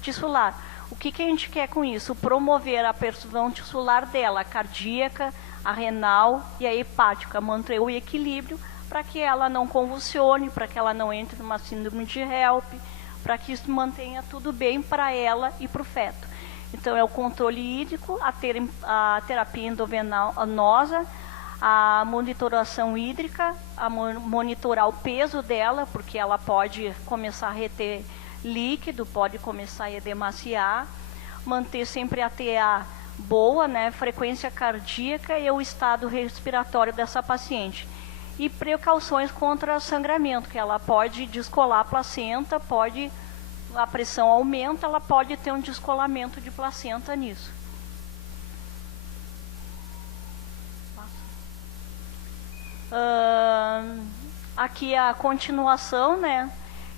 tissular. O que a gente quer com isso? Promover a perfusão tissular dela, a cardíaca, a renal e a hepática, manter o equilíbrio para que ela não convulsione, para que ela não entre numa síndrome de HELP, para que isso mantenha tudo bem para ela e para o feto. Então, é o controle hídrico, a terapia endovenosa, a monitoração hídrica, monitorar o peso dela, porque ela pode começar a reter líquido, pode começar a edemaciar, manter sempre a TA boa, né, frequência cardíaca e o estado respiratório dessa paciente. E precauções contra sangramento, que ela pode descolar a placenta, a pressão aumenta, ela pode ter um descolamento de placenta nisso. Aqui a continuação, né?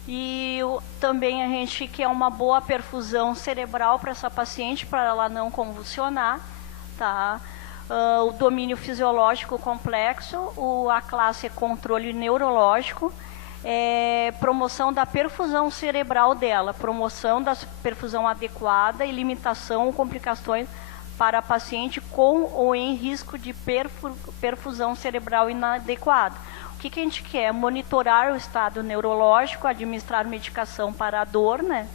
E também a gente quer uma boa perfusão cerebral para essa paciente, para ela não convulsionar, tá? O domínio fisiológico complexo, a classe é controle neurológico, promoção da perfusão cerebral dela, promoção da perfusão adequada e limitação ou complicações para a paciente com ou em risco de perfusão cerebral inadequada. O que a gente quer? Monitorar o estado neurológico, administrar medicação para a dor, né?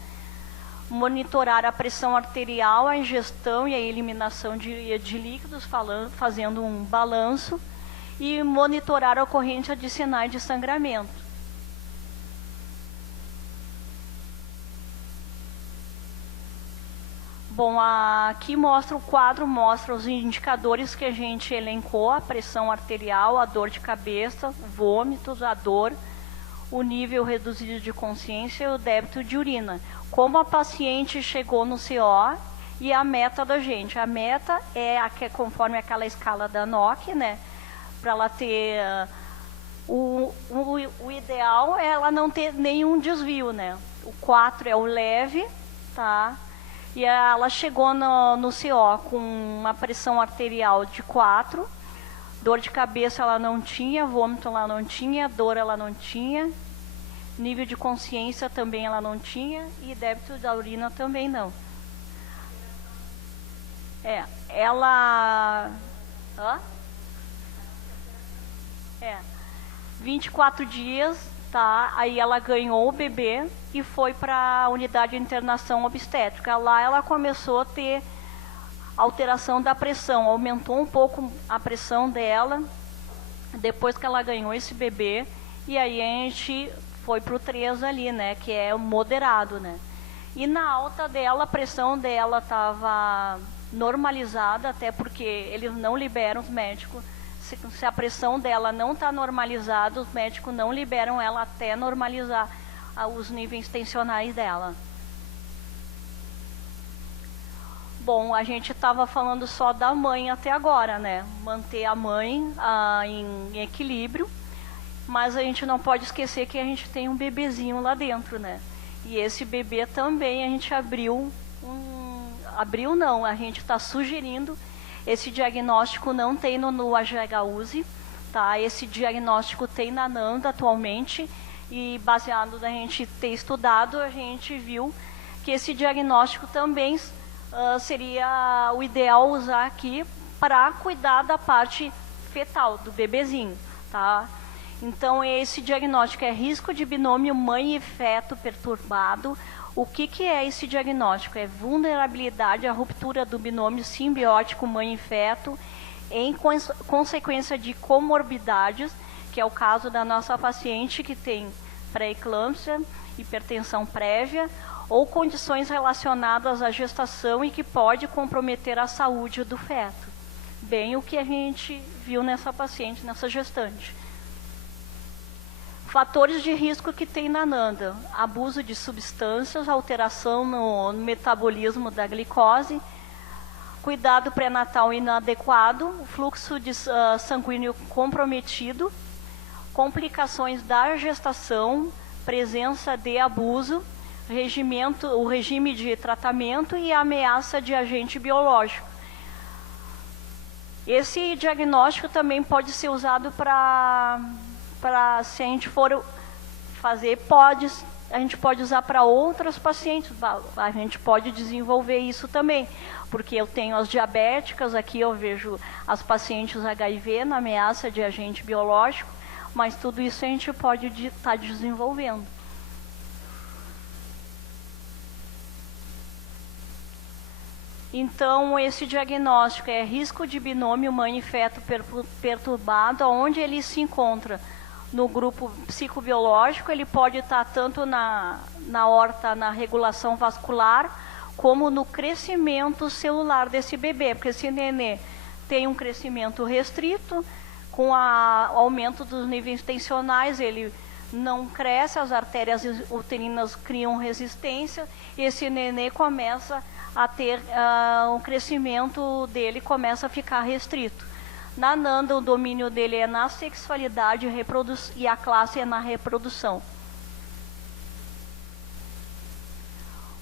Monitorar a pressão arterial, a ingestão e a eliminação de líquidos, fazendo um balanço, e monitorar a ocorrência de sinais de sangramento. Bom, aqui mostra o quadro, mostra os indicadores que a gente elencou, a pressão arterial, a dor de cabeça, vômitos, a dor, o nível reduzido de consciência e o débito de urina. Como a paciente chegou no CO e a meta da gente. A meta é conforme aquela escala da NOC, né? Para ela ter... O ideal é ela não ter nenhum desvio, né? O 4 é o leve, tá? E ela chegou no CO com uma pressão arterial de 4, dor de cabeça ela não tinha, vômito ela não tinha, dor ela não tinha, nível de consciência também ela não tinha e débito da urina também não. Ela... 24 dias, tá? Aí ela ganhou o bebê e foi para a unidade de internação obstétrica. Lá ela começou a ter alteração da pressão, aumentou um pouco a pressão dela depois que ela ganhou esse bebê, e aí a gente foi para o 3 ali, né, que é o moderado, né. E na alta dela, a pressão dela estava normalizada, até porque eles não liberam os médicos. Se a pressão dela não está normalizada, os médicos não liberam ela até normalizar os níveis tensionais dela. Bom, a gente estava falando só da mãe até agora, né? Manter a mãe em equilíbrio, mas a gente não pode esquecer que a gente tem um bebezinho lá dentro, né? E esse bebê também a gente a gente está sugerindo. Esse diagnóstico não tem no AGHUSE, tá? Esse diagnóstico tem na NANDA atualmente, e baseado na gente ter estudado, a gente viu que esse diagnóstico também seria o ideal usar aqui para cuidar da parte fetal, do bebezinho, tá? Então, esse diagnóstico é risco de binômio mãe e feto perturbado. O que é esse diagnóstico? É vulnerabilidade à ruptura do binômio simbiótico mãe e feto em consequência de comorbidades, que é o caso da nossa paciente que tem pré-eclâmpsia, hipertensão prévia, ou condições relacionadas à gestação e que pode comprometer a saúde do feto. Bem o que a gente viu nessa paciente, nessa gestante. Fatores de risco que tem na NANDA: abuso de substâncias, alteração no metabolismo da glicose, cuidado pré-natal inadequado, fluxo sanguíneo comprometido, complicações da gestação, presença de abuso, o regime de tratamento e ameaça de agente biológico. Esse diagnóstico também pode ser usado para se a gente for fazer, a gente pode usar para outras pacientes, a gente pode desenvolver isso também, porque eu tenho as diabéticas, aqui eu vejo as pacientes HIV na ameaça de agente biológico, mas tudo isso a gente pode estar desenvolvendo. Então, esse diagnóstico é risco de binômio mãe e feto perturbado, onde ele se encontra no grupo psicobiológico. Ele pode estar tanto na regulação vascular, como no crescimento celular desse bebê, porque esse nenê tem um crescimento restrito, com o aumento dos níveis tensionais, ele não cresce, as artérias uterinas criam resistência, e esse nenê começa a ter, o crescimento dele começa a ficar restrito. Na NANDA, o domínio dele é na sexualidade e a classe é na reprodução.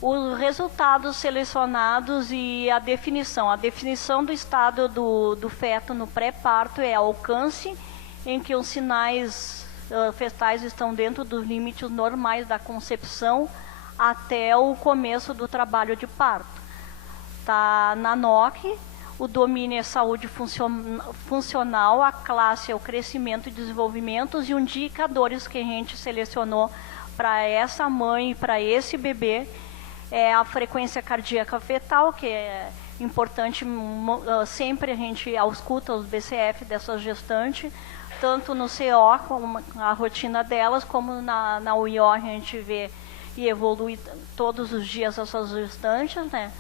Os resultados selecionados e a definição. A definição do estado do feto no pré-parto é alcance, em que os sinais fetais estão dentro dos limites normais da concepção até o começo do trabalho de parto. Tá na NOC, o domínio é saúde funcional, a classe é o crescimento e desenvolvimento, e os indicadores que a gente selecionou para essa mãe e para esse bebê é a frequência cardíaca fetal, que é importante, sempre a gente ausculta os BCF dessas gestantes, tanto no CO, como a rotina delas, como na UIO a gente vê e evolui todos os dias essas gestantes, né?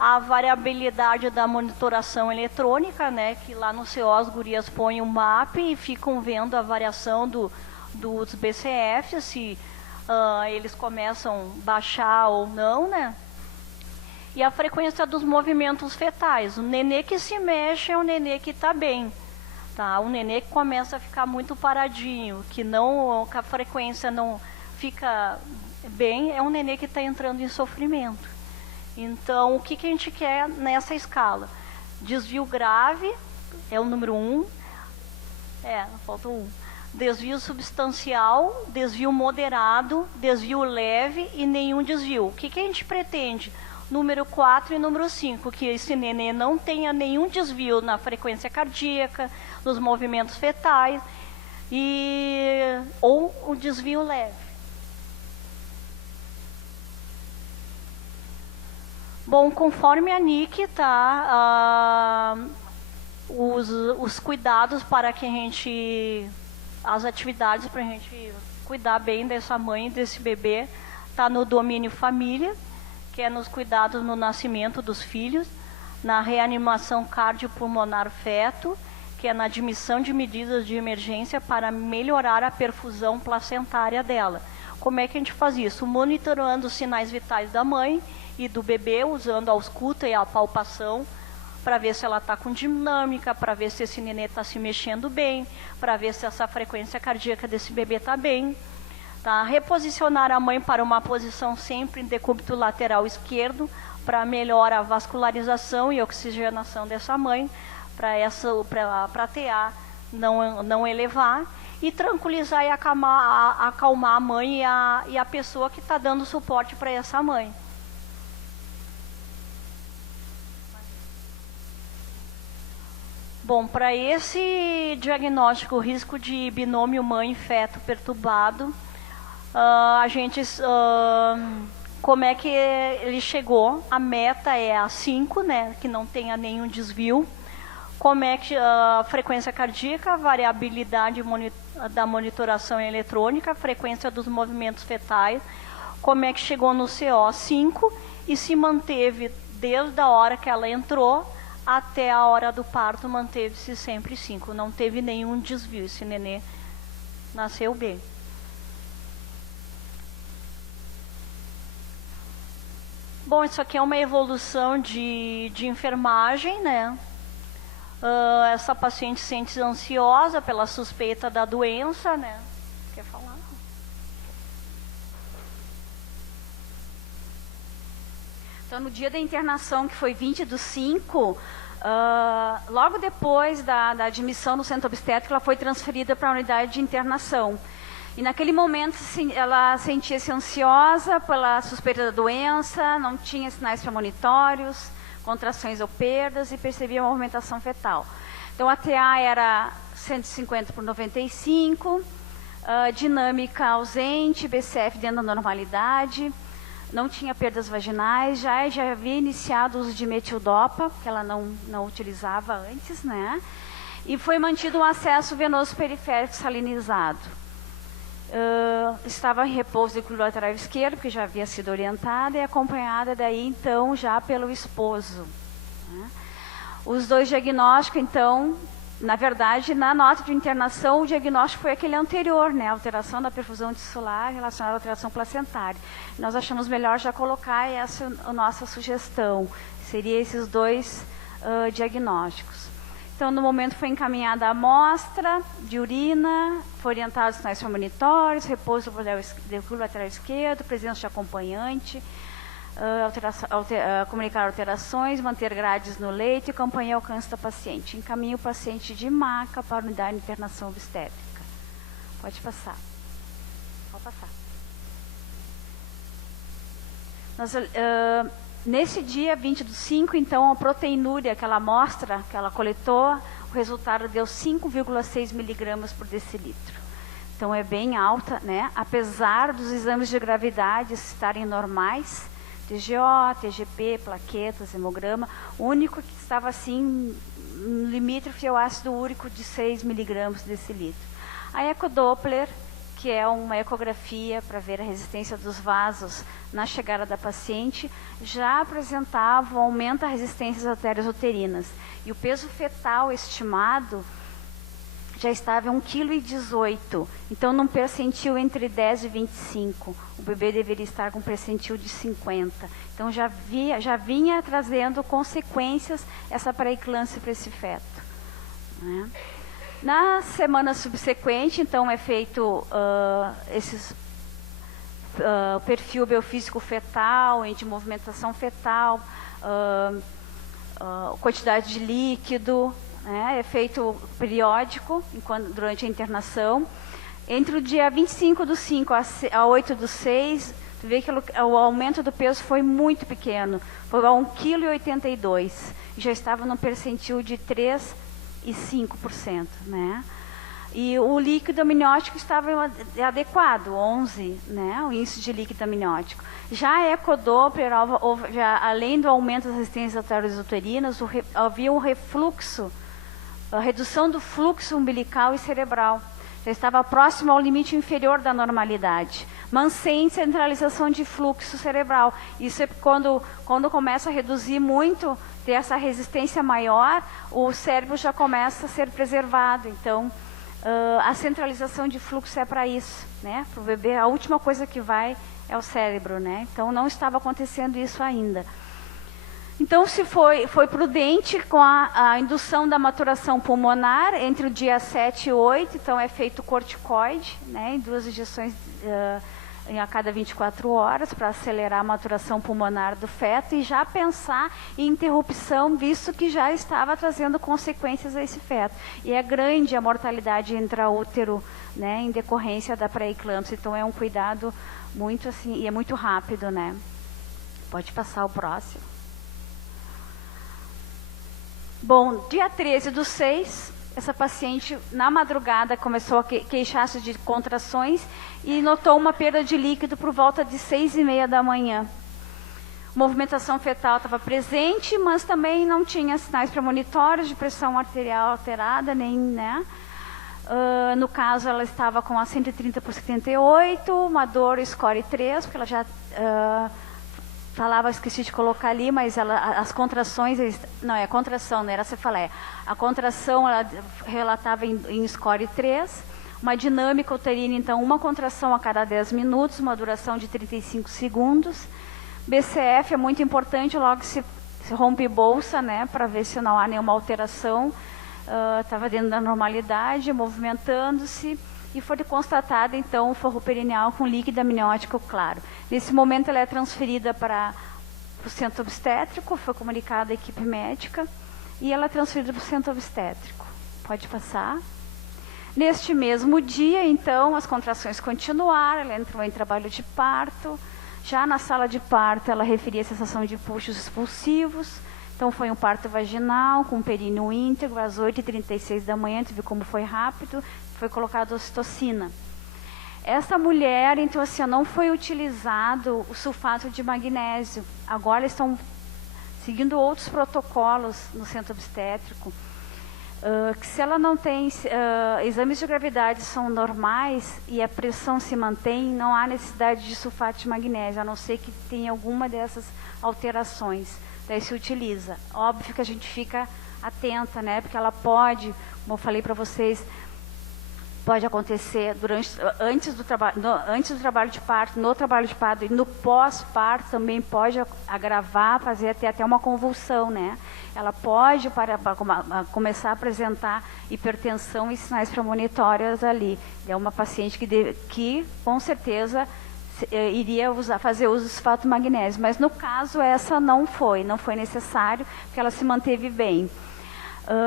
a variabilidade da monitoração eletrônica, né, que lá no CO as gurias põem um MAP e ficam vendo a variação dos BCF, se eles começam a baixar ou não, né? E a frequência dos movimentos fetais. O nenê que se mexe é o nenê que está bem. Tá? O nenê que começa a ficar muito paradinho, que a frequência não fica bem, é um nenê que está entrando em sofrimento. Então, o que a gente quer nessa escala? Desvio grave, é o número 1. Falta 1. Desvio substancial, desvio moderado, desvio leve e nenhum desvio. O que a gente pretende? Número 4 e número 5, que esse nenê não tenha nenhum desvio na frequência cardíaca, nos movimentos fetais, ou um desvio leve. Bom, conforme a NIC, tá, os cuidados para que as atividades para a gente cuidar bem dessa mãe e desse bebê, tá no domínio família, que é nos cuidados no nascimento dos filhos, na reanimação cardiopulmonar feto, que é na admissão de medidas de emergência para melhorar a perfusão placentária dela. Como é que a gente faz isso? Monitorando os sinais vitais da mãe e do bebê, usando a ausculta e a palpação, para ver se ela está com dinâmica, para ver se esse nenê está se mexendo bem, para ver se essa frequência cardíaca desse bebê está bem. Tá? Reposicionar a mãe para uma posição sempre em decúbito lateral esquerdo, para melhorar a vascularização e oxigenação dessa mãe, para a TA não elevar, e tranquilizar e acalmar a mãe e a pessoa que está dando suporte para essa mãe. Bom, para esse diagnóstico, risco de binômio mãe-feto perturbado, a gente, como é que ele chegou? A meta é a 5, né, que não tenha nenhum desvio. Como é que a frequência cardíaca, variabilidade da monitoração eletrônica, frequência dos movimentos fetais, como é que chegou no CO 5 e se manteve desde a hora que ela entrou até a hora do parto, manteve-se sempre 5, não teve nenhum desvio, esse nenê nasceu bem. Bom, isso aqui é uma evolução de enfermagem, né? Essa paciente sente-se ansiosa pela suspeita da doença, né? Quer falar? Então, no dia da internação, que foi 20/5, logo depois da admissão no centro obstétrico, ela foi transferida para a unidade de internação. E naquele momento ela sentia-se ansiosa pela suspeita da doença, não tinha sinais premonitórios, contrações ou perdas, e percebia uma movimentação fetal. Então a TA era 150/95, dinâmica ausente, BCF dentro da normalidade, não tinha perdas vaginais, já havia iniciado o uso de metildopa, que ela não utilizava antes, né? E foi mantido um acesso venoso periférico salinizado. Estava em repouso de glúteo lateral esquerdo, porque já havia sido orientada, e acompanhada daí, então, já pelo esposo. Né? Os dois diagnósticos, então, na verdade, na nota de internação, o diagnóstico foi aquele anterior, né? Alteração da perfusão tisular relacionada à alteração placentária. Nós achamos melhor já colocar essa a nossa sugestão. Seria esses dois diagnósticos. Então, no momento foi encaminhada a amostra de urina, foi orientado os sinais premonitórios, repouso do glúteo lateral esquerdo, presença de acompanhante, comunicar alterações, manter grades no leito e acompanhar o alcance da paciente. Encaminha o paciente de maca para a unidade de internação obstétrica. Pode passar. Pode passar. Nesse dia 20/5, então, a proteinúria, aquela amostra que ela coletou, o resultado deu 5,6 miligramas por decilitro. Então, é bem alta, né? Apesar dos exames de gravidade estarem normais, TGO, TGP, plaquetas, hemograma, o único que estava assim, limítrofe ao ácido úrico de 6 miligramas por decilitro. A ecodoppler, que é uma ecografia para ver a resistência dos vasos na chegada da paciente, já apresentava um aumento da resistência às artérias uterinas. E o peso fetal estimado já estava em 1,18 kg, então num percentil entre 10 e 25. O bebê deveria estar com um percentil de 50. Então já vinha trazendo consequências essa pré-eclâmpsia para esse feto, né? Na semana subsequente, então, é feito perfil biofísico fetal, de movimentação fetal, quantidade de líquido, né? É feito periódico durante a internação. Entre o dia 25/5 a 8/6, tu vê que o aumento do peso foi muito pequeno, foi a 1,82 kg, já estava no percentil de 3,5%, né? E o líquido amniótico estava adequado, 11, né? O índice de líquido amniótico. Já a ecodoppler, além do aumento das resistências arteriais uterinas, havia um refluxo, a redução do fluxo umbilical e cerebral. Já estava próximo ao limite inferior da normalidade, mas sem centralização de fluxo cerebral. Isso é quando começa a reduzir muito, ter essa resistência maior, o cérebro já começa a ser preservado. Então, a centralização de fluxo é para isso, né? Para o bebê, a última coisa que vai é o cérebro, né? Então, não estava acontecendo isso ainda. Então, se foi prudente com a indução da maturação pulmonar entre o dia 7 e 8, então é feito corticoide, né, em 2 injeções a cada 24 horas para acelerar a maturação pulmonar do feto e já pensar em interrupção, visto que já estava trazendo consequências a esse feto. E é grande a mortalidade intraútero, né, em decorrência da pré-eclâmpsia, então é um cuidado muito assim, e é muito rápido, né. Pode passar o próximo. Bom, dia 13/6, essa paciente, na madrugada, começou a queixar-se de contrações e notou uma perda de líquido por volta de 6h30 da manhã. Movimentação fetal estava presente, mas também não tinha sinais premonitórios de pressão arterial alterada, nem, né? No caso, ela estava com a 130/78, uma dor score 3, porque ela já... falava, esqueci de colocar ali, mas as contrações, não é a contração, não era a cefaleia. A contração, ela relatava em score 3, uma dinâmica uterina, então, uma contração a cada 10 minutos, uma duração de 35 segundos. BCF é muito importante, logo se rompe bolsa, né, para ver se não há nenhuma alteração. Estava dentro da normalidade, movimentando-se. E foi constatada, então, o forro perineal com líquido amniótico claro. Nesse momento, ela é transferida para o centro obstétrico, foi comunicada à equipe médica, e ela é transferida para o centro obstétrico. Pode passar. Neste mesmo dia, então, as contrações continuaram, ela entrou em trabalho de parto. Já na sala de parto, ela referia a sensação de puxos expulsivos. Então, foi um parto vaginal, com períneo íntegro, às 8h36 da manhã, tu viu como foi rápido. Foi colocado ocitocina. Essa mulher, então, assim, não foi utilizado o sulfato de magnésio. Agora estão seguindo outros protocolos no centro obstétrico, que se ela não tem, exames de gravidade são normais e a pressão se mantém, não há necessidade de sulfato de magnésio, a não ser que tenha alguma dessas alterações. Daí se utiliza. Óbvio que a gente fica atenta, né? Porque ela pode, como eu falei para vocês, pode acontecer antes do trabalho de parto, no trabalho de parto e no pós-parto também pode agravar, fazer até uma convulsão, né? Ela pode começar a apresentar hipertensão e sinais premonitórios ali. É uma paciente que com certeza iria fazer uso do sulfato de magnésio, mas no caso essa não foi necessário, porque ela se manteve bem.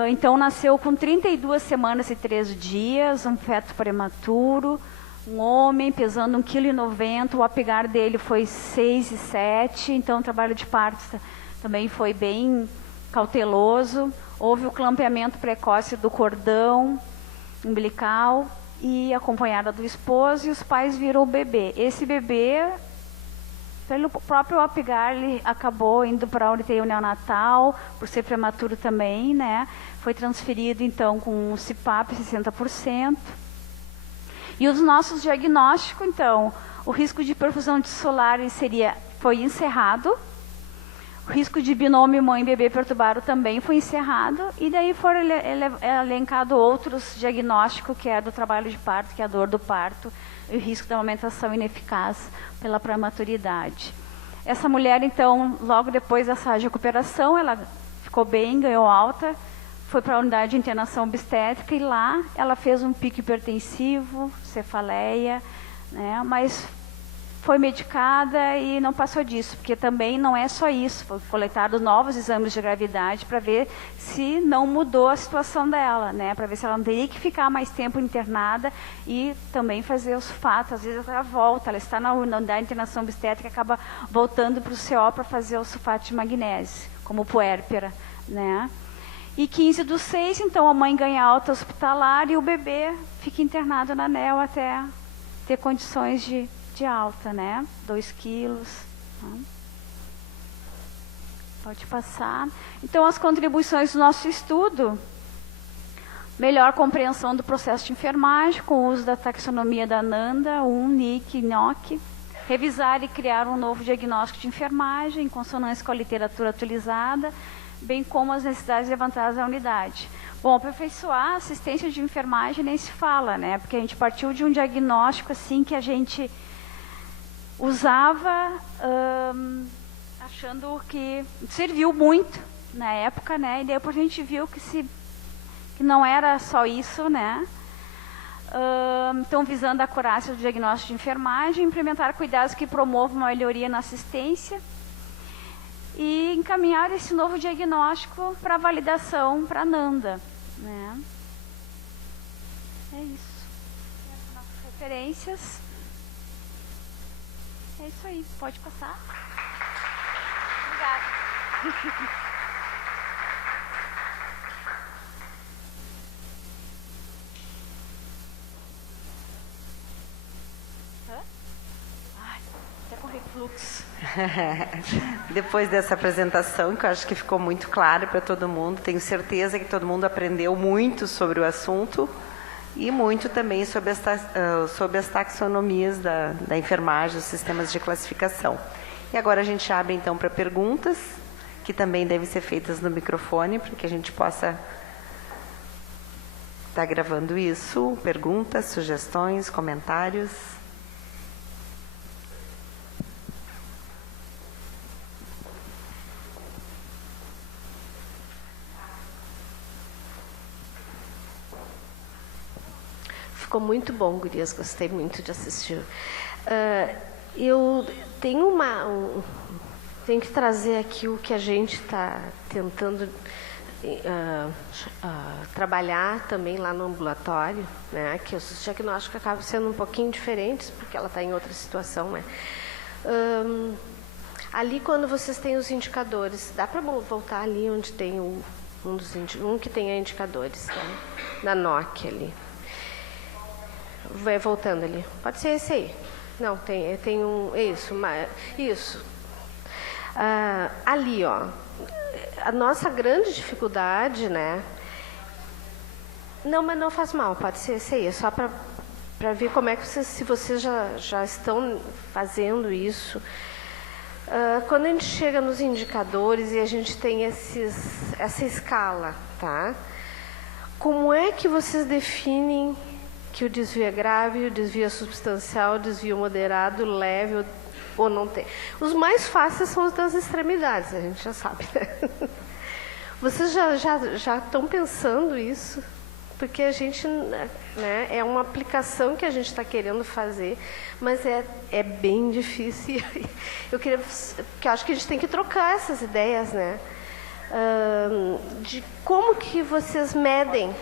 Então, nasceu com 32 semanas e 13 dias, um feto prematuro, um homem pesando 1,90 kg, o apegar dele foi 6,7, então o trabalho de parto também foi bem cauteloso. Houve o clampeamento precoce do cordão umbilical e acompanhada do esposo, e os pais viram o bebê. Esse bebê, pelo próprio apigar, ele acabou indo para a UTI neonatal, por ser prematuro também, né? Foi transferido, então, com um CPAP 60%. E os nossos diagnósticos, então, o risco de perfusão tissular foi encerrado, o risco de binômio mãe-bebê perturbado também foi encerrado, e daí foram elencados outros diagnósticos, que é do trabalho de parto, que é a dor do parto, e o risco da amamentação ineficaz pela prematuridade. Essa mulher, então, logo depois dessa recuperação, ela ficou bem, ganhou alta, foi para a unidade de internação obstétrica, e lá ela fez um pico hipertensivo, cefaleia, né, mas foi medicada e não passou disso, porque também não é só isso, foi coletados novos exames de gravidade para ver se não mudou a situação dela, né, para ver se ela não teria que ficar mais tempo internada e também fazer o sulfato. Às vezes ela volta, ela está na unidade de internação obstétrica, acaba voltando para o CO para fazer o sulfato de magnésio, como puérpera, né. E 15/6, então, a mãe ganha alta hospitalar e o bebê fica internado na ANEL até ter condições de alta, né? 2 quilos. Pode passar. Então, as contribuições do nosso estudo: melhor compreensão do processo de enfermagem, com o uso da taxonomia da NANDA, NIC, NOC. Revisar e criar um novo diagnóstico de enfermagem, em consonância com a literatura atualizada, bem como as necessidades levantadas da unidade. Bom, aperfeiçoar a assistência de enfermagem nem se fala, né? Porque a gente partiu de um diagnóstico assim que a gente usava achando que serviu muito na época, né? E depois a gente viu que não era só isso, né? Então, visando a acurácia do diagnóstico de enfermagem, implementar cuidados que promovam uma melhoria na assistência e encaminhar esse novo diagnóstico para validação para a NANDA, né? É isso. Essas nossas referências. É isso aí, pode passar. Obrigada. Ai, até com refluxo. Depois dessa apresentação, que eu acho que ficou muito claro para todo mundo, tenho certeza que todo mundo aprendeu muito sobre o assunto e muito também sobre as taxonomias da enfermagem, os sistemas de classificação. E agora a gente abre então para perguntas, que também devem ser feitas no microfone, para que a gente possa estar gravando isso. Perguntas, sugestões, comentários. Ficou muito bom, gurias, gostei muito de assistir. Eu tenho tenho que trazer aqui o que a gente está tentando trabalhar também lá no ambulatório, né? Que os diagnósticos acabam sendo um pouquinho diferentes, porque ela está em outra situação, né? Ali, quando vocês têm os indicadores, dá para voltar ali onde tem um que tenha indicadores, né? Da NOC ali. Vai voltando ali. Pode ser esse aí. Não, tem um... Isso. Ali, ó. A nossa grande dificuldade, né? Não, mas não faz mal. Pode ser esse aí. É só para ver como é que se vocês já estão fazendo isso. Quando a gente chega nos indicadores e a gente tem essa escala, tá? Como é que vocês definem que o desvio é grave, o desvio é substancial, o desvio moderado, leve ou não tem? Os mais fáceis são os das extremidades, a gente já sabe, né? Vocês já estão pensando isso? Porque a gente, né, é uma aplicação que a gente está querendo fazer, mas é bem difícil. Porque eu acho que a gente tem que trocar essas ideias, né? De como que vocês medem.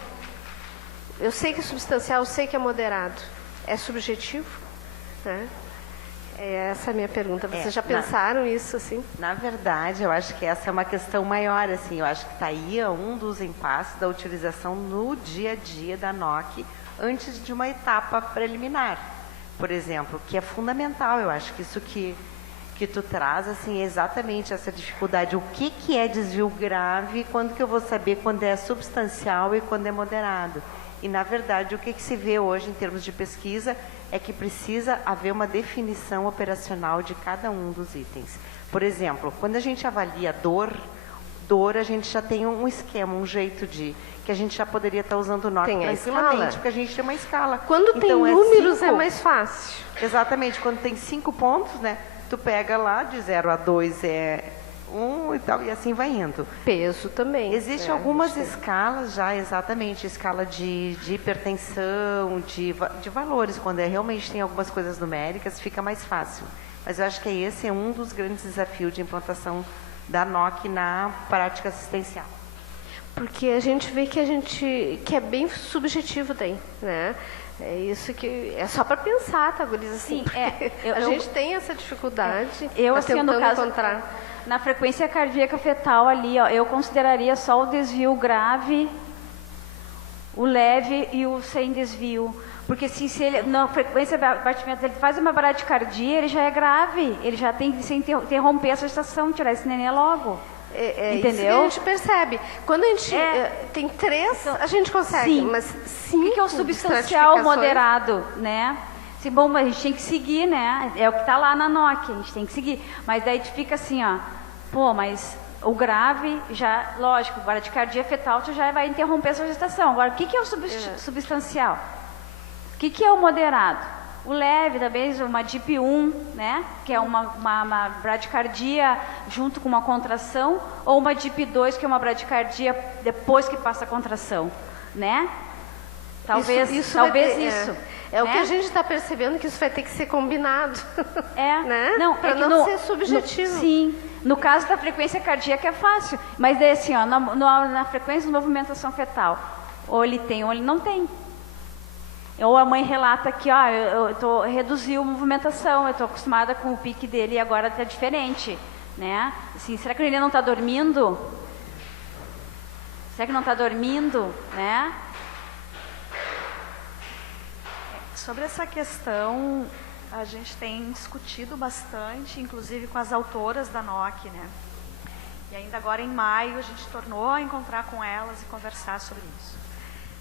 Eu sei que é substancial, eu sei que é moderado. É subjetivo, né? Essa é a minha pergunta. Vocês já pensaram isso, assim? Na verdade, eu acho que essa é uma questão maior, assim. Eu acho que está aí um dos impasses da utilização no dia a dia da NOC antes de uma etapa preliminar, por exemplo, que é fundamental. Eu acho que isso que tu traz, assim, é exatamente essa dificuldade. O que é desvio grave? Quando que eu vou saber quando é substancial e quando é moderado? E, na verdade, o que se vê hoje em termos de pesquisa é que precisa haver uma definição operacional de cada um dos itens. Por exemplo, quando a gente avalia dor, a gente já tem um esquema, um jeito de... que a gente já poderia estar usando o NOC Tem a tranquilamente, escala. porque a gente tem uma escala. Quando tem Então, números é 5. mais fácil. Exatamente, quando tem 5 pontos, né? Tu pega lá, de 0 a 2 é 1 e tal, e assim vai indo. Peso também. Existem algumas escalas já, exatamente, escala de hipertensão, de valores, quando realmente tem algumas coisas numéricas, fica mais fácil. Mas eu acho que esse é um dos grandes desafios de implantação da NOC na prática assistencial. Porque a gente vê que é bem subjetivo daí, né? É isso que é só para pensar, tá, Guriza? Assim, Sim, a gente tem essa dificuldade. Eu, tá assim, no tentando caso, encontrar. na frequência cardíaca fetal ali, ó, eu consideraria só o desvio grave, o leve e o sem desvio. Porque se ele, na frequência de batimento, ele faz uma bradicardia, ele já é grave, ele já tem que interromper essa gestação, tirar esse neném logo. Entendeu? Entendeu? Isso que a gente percebe. Quando a gente tem 3, a gente consegue, Sim. mas 5 O que é o substancial moderado, né? Se, bom, a gente tem que seguir, né? É o que está lá na NOC, a gente tem que seguir. Mas daí tu fica assim, ó, pô, mas o grave já, lógico, bradicardia fetal, tu já vai interromper a sua gestação. Agora, o que é o substancial? O que é o moderado? O leve também, uma DIP-1, né? Que é uma bradicardia junto com uma contração, ou uma DIP-2, que é uma bradicardia depois que passa a contração, né? Talvez isso. É o que a gente está percebendo, que isso vai ter que ser combinado. Né? Não, para não ser subjetivo. Sim. No caso da frequência cardíaca é fácil, mas daí assim, ó, na frequência de movimentação fetal, ou ele tem ou ele não tem. Ou a mãe relata que, reduziu a movimentação, eu estou acostumada com o pique dele e agora está diferente, né? Assim, será que ele não está dormindo? Será que não está dormindo, né? Sobre essa questão, a gente tem discutido bastante, inclusive com as autoras da NOC, né? E ainda agora em maio a gente tornou a encontrar com elas e conversar sobre isso.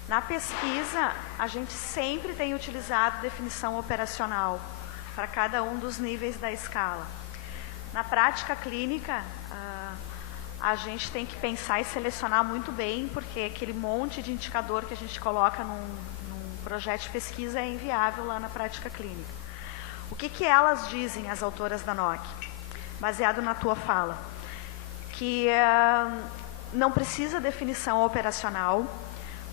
Na pesquisa, a gente sempre tem utilizado definição operacional para cada um dos níveis da escala. Na prática clínica, a gente tem que pensar e selecionar muito bem, porque aquele monte de indicador que a gente coloca num projeto de pesquisa é inviável lá na prática clínica. O que elas dizem, as autoras da NOC, baseado na tua fala? Que não precisa definição operacional,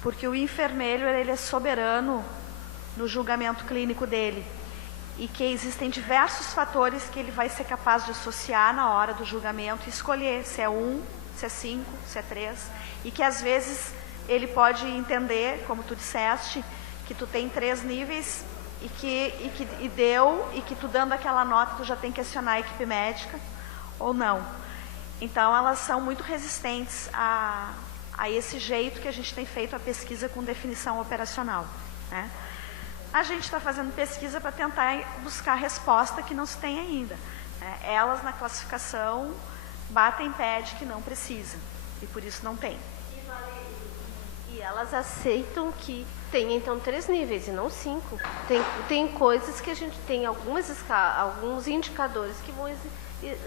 porque o enfermeiro ele é soberano no julgamento clínico dele e que existem diversos fatores que ele vai ser capaz de associar na hora do julgamento e escolher se é 1, se é 5, se é 3, e que às vezes ele pode entender, como tu disseste, que tu tem 3 níveis e que tu dando aquela nota tu já tem que acionar a equipe médica ou não. Então elas são muito resistentes a esse jeito que a gente tem feito a pesquisa com definição operacional, né? A gente está fazendo pesquisa para tentar buscar resposta que não se tem ainda, né? Elas na classificação batem pé de que não precisa e por isso não tem. E elas aceitam que tem então 3 níveis e não 5. Tem coisas que a gente tem alguns indicadores que vão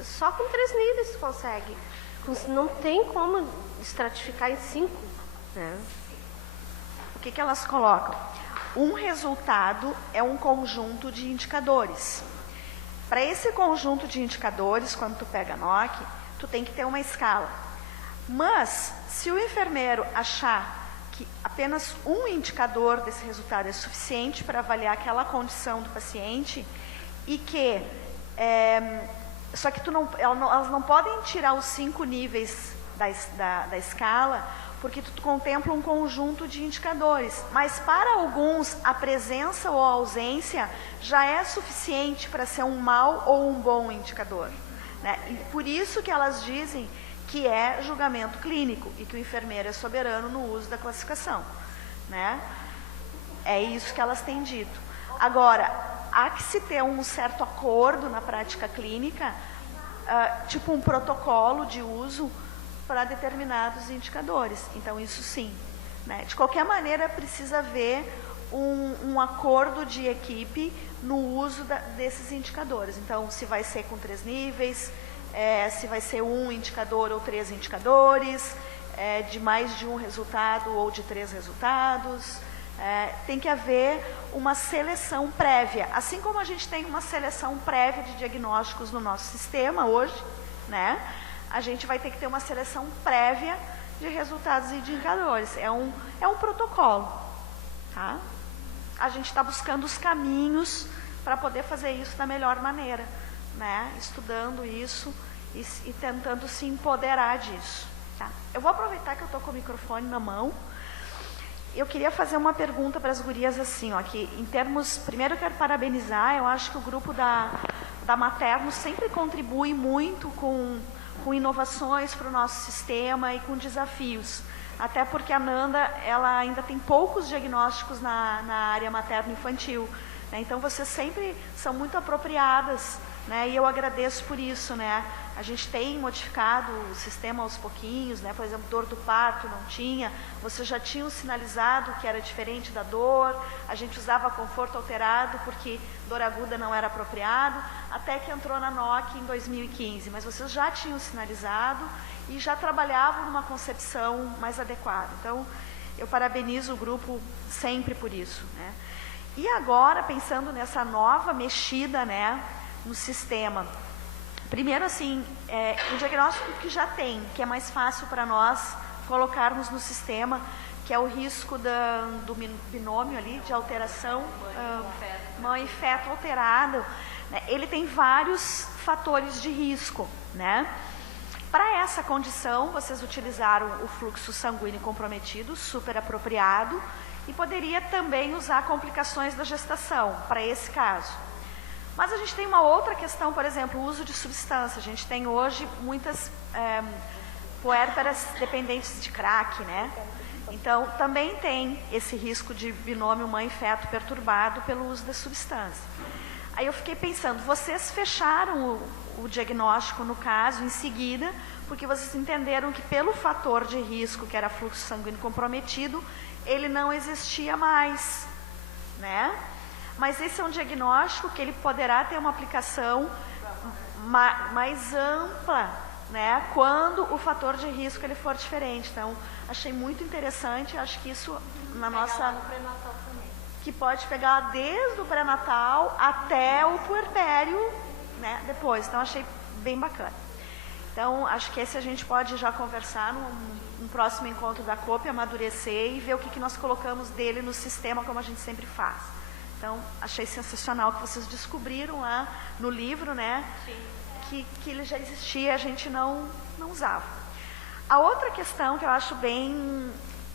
só com 3 níveis tu consegue. Não tem como estratificar em 5. Né? O que elas colocam? Um resultado é um conjunto de indicadores. Para esse conjunto de indicadores, quando tu pega a NOC, tu tem que ter uma escala. Mas, se o enfermeiro achar que apenas um indicador desse resultado é suficiente para avaliar aquela condição do paciente e que... só que elas não podem tirar os 5 níveis da escala, porque tu contempla um conjunto de indicadores. Mas para alguns, a presença ou a ausência já é suficiente para ser um mau ou um bom indicador, né? E por isso que elas dizem que é julgamento clínico e que o enfermeiro é soberano no uso da classificação, né? É isso que elas têm dito. Agora, há que se ter um certo acordo na prática clínica, tipo um protocolo de uso para determinados indicadores. Então, isso sim, né? De qualquer maneira, precisa haver um acordo de equipe no uso desses indicadores. Então, se vai ser com 3 níveis, se vai ser um indicador ou 3 indicadores, de mais de um resultado ou de 3 resultados. Tem que haver uma seleção prévia, assim como a gente tem uma seleção prévia de diagnósticos no nosso sistema hoje, né? A gente vai ter que ter uma seleção prévia de resultados e de indicadores. É um protocolo, tá? A gente está buscando os caminhos para poder fazer isso da melhor maneira, né? Estudando isso e tentando se empoderar disso, tá? Eu vou aproveitar que eu estou com o microfone na mão. Eu queria fazer uma pergunta para as gurias assim, ó, que em termos, primeiro eu quero parabenizar, eu acho que o grupo da Materno sempre contribui muito com inovações para o nosso sistema e com desafios, até porque a Nanda, ela ainda tem poucos diagnósticos na área materno-infantil, né? Então vocês sempre são muito apropriadas, né? E eu agradeço por isso, né? A gente tem modificado o sistema aos pouquinhos, né? Por exemplo, dor do parto não tinha, vocês já tinham sinalizado que era diferente da dor, a gente usava conforto alterado porque dor aguda não era apropriado, até que entrou na NOC em 2015, mas vocês já tinham sinalizado e já trabalhavam numa concepção mais adequada. Então, eu parabenizo o grupo sempre por isso, né? E agora, pensando nessa nova mexida, né, no sistema, primeiro, assim, o diagnóstico que já tem, que é mais fácil para nós colocarmos no sistema, que é o risco do binômio ali, de alteração, mãe e feto alterado, né? Ele tem vários fatores de risco, né? Para essa condição, vocês utilizaram o fluxo sanguíneo comprometido, super apropriado, e poderia também usar complicações da gestação, para esse caso. Mas a gente tem uma outra questão, por exemplo, o uso de substância. A gente tem hoje muitas puérperas dependentes de crack, né? Então, também tem esse risco de binômio mãe-feto perturbado pelo uso da substância. Aí eu fiquei pensando, vocês fecharam o diagnóstico, no caso, em seguida, porque vocês entenderam que pelo fator de risco, que era fluxo sanguíneo comprometido, ele não existia mais, né? Mas esse é um diagnóstico que ele poderá ter uma aplicação mais ampla, né? Quando o fator de risco ele for diferente. Então, achei muito interessante, acho que isso na nossa... que pode pegar desde o pré-natal até o puerpério, né? Depois. Então, achei bem bacana. Então, acho que esse a gente pode já conversar num próximo encontro da COP, amadurecer e ver o que nós colocamos dele no sistema, como a gente sempre faz. Então, achei sensacional que vocês descobriram lá no livro, né? Que ele já existia, a gente não usava. A outra questão que eu acho bem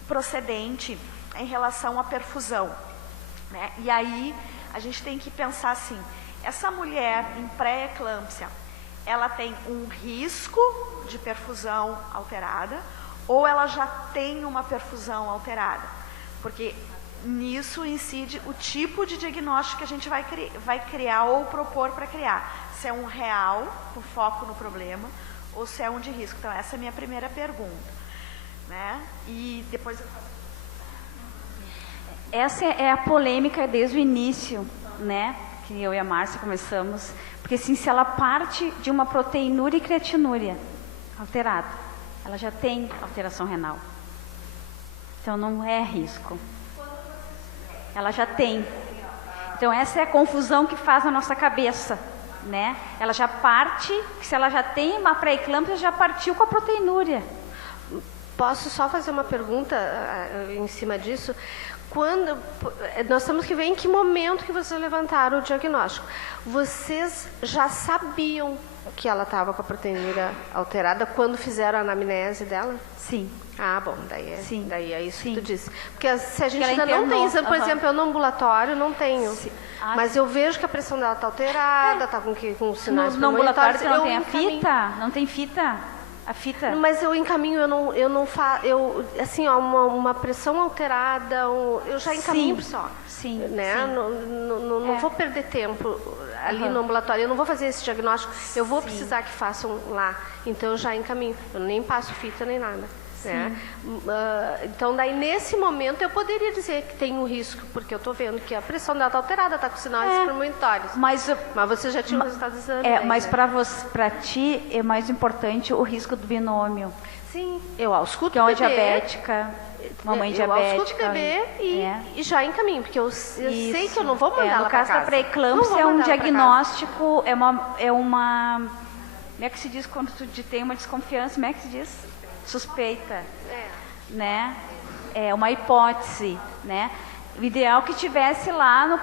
procedente é em relação à perfusão, né? E aí, a gente tem que pensar assim, essa mulher em pré-eclâmpsia, ela tem um risco de perfusão alterada ou ela já tem uma perfusão alterada? Porque nisso incide o tipo de diagnóstico que a gente vai criar ou propor para criar. Se é um real, com foco no problema, ou se é um de risco. Então, essa é a minha primeira pergunta, né? E depois eu faço... Essa é a polêmica desde o início, né? Que eu e a Márcia começamos. Porque, assim, se ela parte de uma proteinúria e creatinúria alterada, ela já tem alteração renal. Então, não é risco. Ela já tem. Então, essa é a confusão que faz na nossa cabeça, né? Ela já parte, se ela já tem uma pré-eclâmpsia, já partiu com a proteinúria. Posso só fazer uma pergunta em cima disso? Quando nós temos que ver em que momento que vocês levantaram o diagnóstico. Vocês já sabiam que ela estava com a proteinúria alterada quando fizeram a anamnese dela? Sim. Ah, bom, daí é isso que tu disse. Porque se a gente ela ainda não tem exame, por exemplo, eu no ambulatório não tenho. Mas eu vejo que a pressão dela está alterada, está com sinais no ambulatório você não tem a encaminho. fita? Não tem fita? A fita? Mas eu encaminho, eu não faço, assim, ó, uma pressão alterada, eu já encaminho só. Sim, né? sim. Não vou perder tempo ali no ambulatório, eu não vou fazer esse diagnóstico, eu vou precisar que façam lá, então eu já encaminho, eu nem passo fita nem nada. Né? Então, daí, nesse momento, eu poderia dizer que tem um risco, porque eu estou vendo que a pressão dela está alterada, está com sinais premonitórios. Mas você já tinha o resultado do exame. Mas para ti é mais importante o risco do binômio. Sim, eu ausculto que é uma diabética, uma mãe diabética. Eu ausculto o bebê e já encaminho, porque eu sei que eu não vou mandar ela no para caso casa. da pré-eclâmpsia é um diagnóstico, é uma como é que se diz quando tu tem uma desconfiança, como é que se diz? Suspeita, né? É uma hipótese, né? O ideal que tivesse lá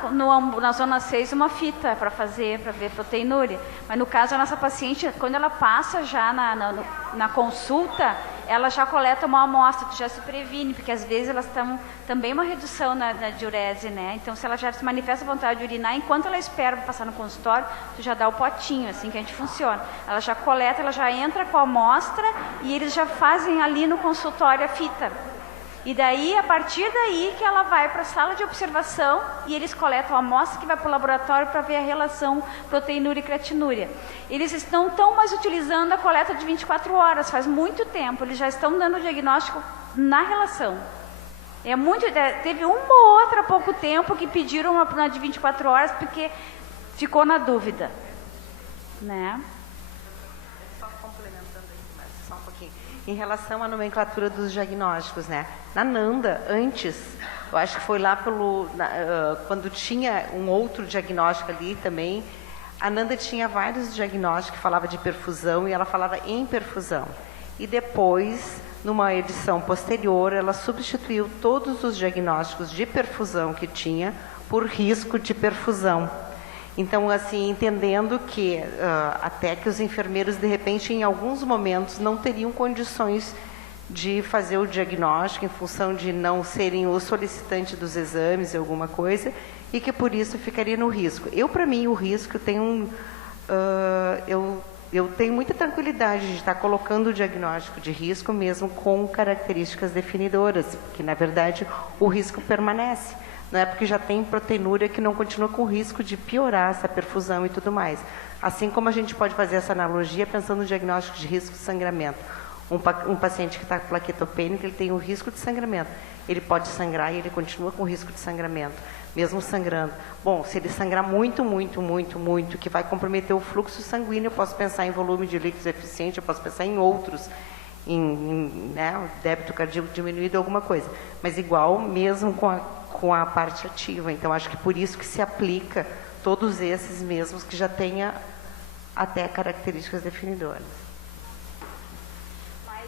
na zona 6 uma fita para ver proteinúria. Mas no caso, a nossa paciente, quando ela passa já na consulta, ela já coleta uma amostra, tu já se previne, porque às vezes elas estão também uma redução na diurese, né? Então, se ela já se manifesta vontade de urinar, enquanto ela espera para passar no consultório, tu já dá o potinho, assim que a gente funciona. Ela já coleta, ela já entra com a amostra e eles já fazem ali no consultório a fita. E daí, a partir daí que ela vai para a sala de observação e eles coletam a amostra que vai para o laboratório para ver a relação proteinúria e creatinúria. Eles não estão mais utilizando a coleta de 24 horas, faz muito tempo, eles já estão dando o diagnóstico na relação. Teve uma ou outra há pouco tempo que pediram uma de 24 horas porque ficou na dúvida, né? Em relação à nomenclatura dos diagnósticos, né? Na NANDA, antes, eu acho que foi lá quando tinha um outro diagnóstico ali também, a NANDA tinha vários diagnósticos que falava de perfusão e ela falava em perfusão. E depois, numa edição posterior, ela substituiu todos os diagnósticos de perfusão que tinha por risco de perfusão. Então, assim, entendendo que até que os enfermeiros, de repente, em alguns momentos, não teriam condições de fazer o diagnóstico em função de não serem o solicitante dos exames, alguma coisa, e que por isso ficaria no risco. Para mim, o risco eu tenho muita tranquilidade de estar colocando o diagnóstico de risco mesmo com características definidoras, porque, na verdade, o risco permanece. Não é porque já tem proteinúria que não continua com o risco de piorar essa perfusão e tudo mais. Assim como a gente pode fazer essa analogia pensando no diagnóstico de risco de sangramento. Um paciente que está plaquetopênico, ele tem o risco de sangramento. Ele pode sangrar e ele continua com o risco de sangramento, mesmo sangrando. Bom, se ele sangrar muito, que vai comprometer o fluxo sanguíneo, eu posso pensar em volume de líquidos eficiente, eu posso pensar em outros, né, débito cardíaco diminuído, alguma coisa. Mas igual mesmo com a parte ativa. Então, acho que por isso que se aplica todos esses mesmos que já tenha até características definidoras. Mas,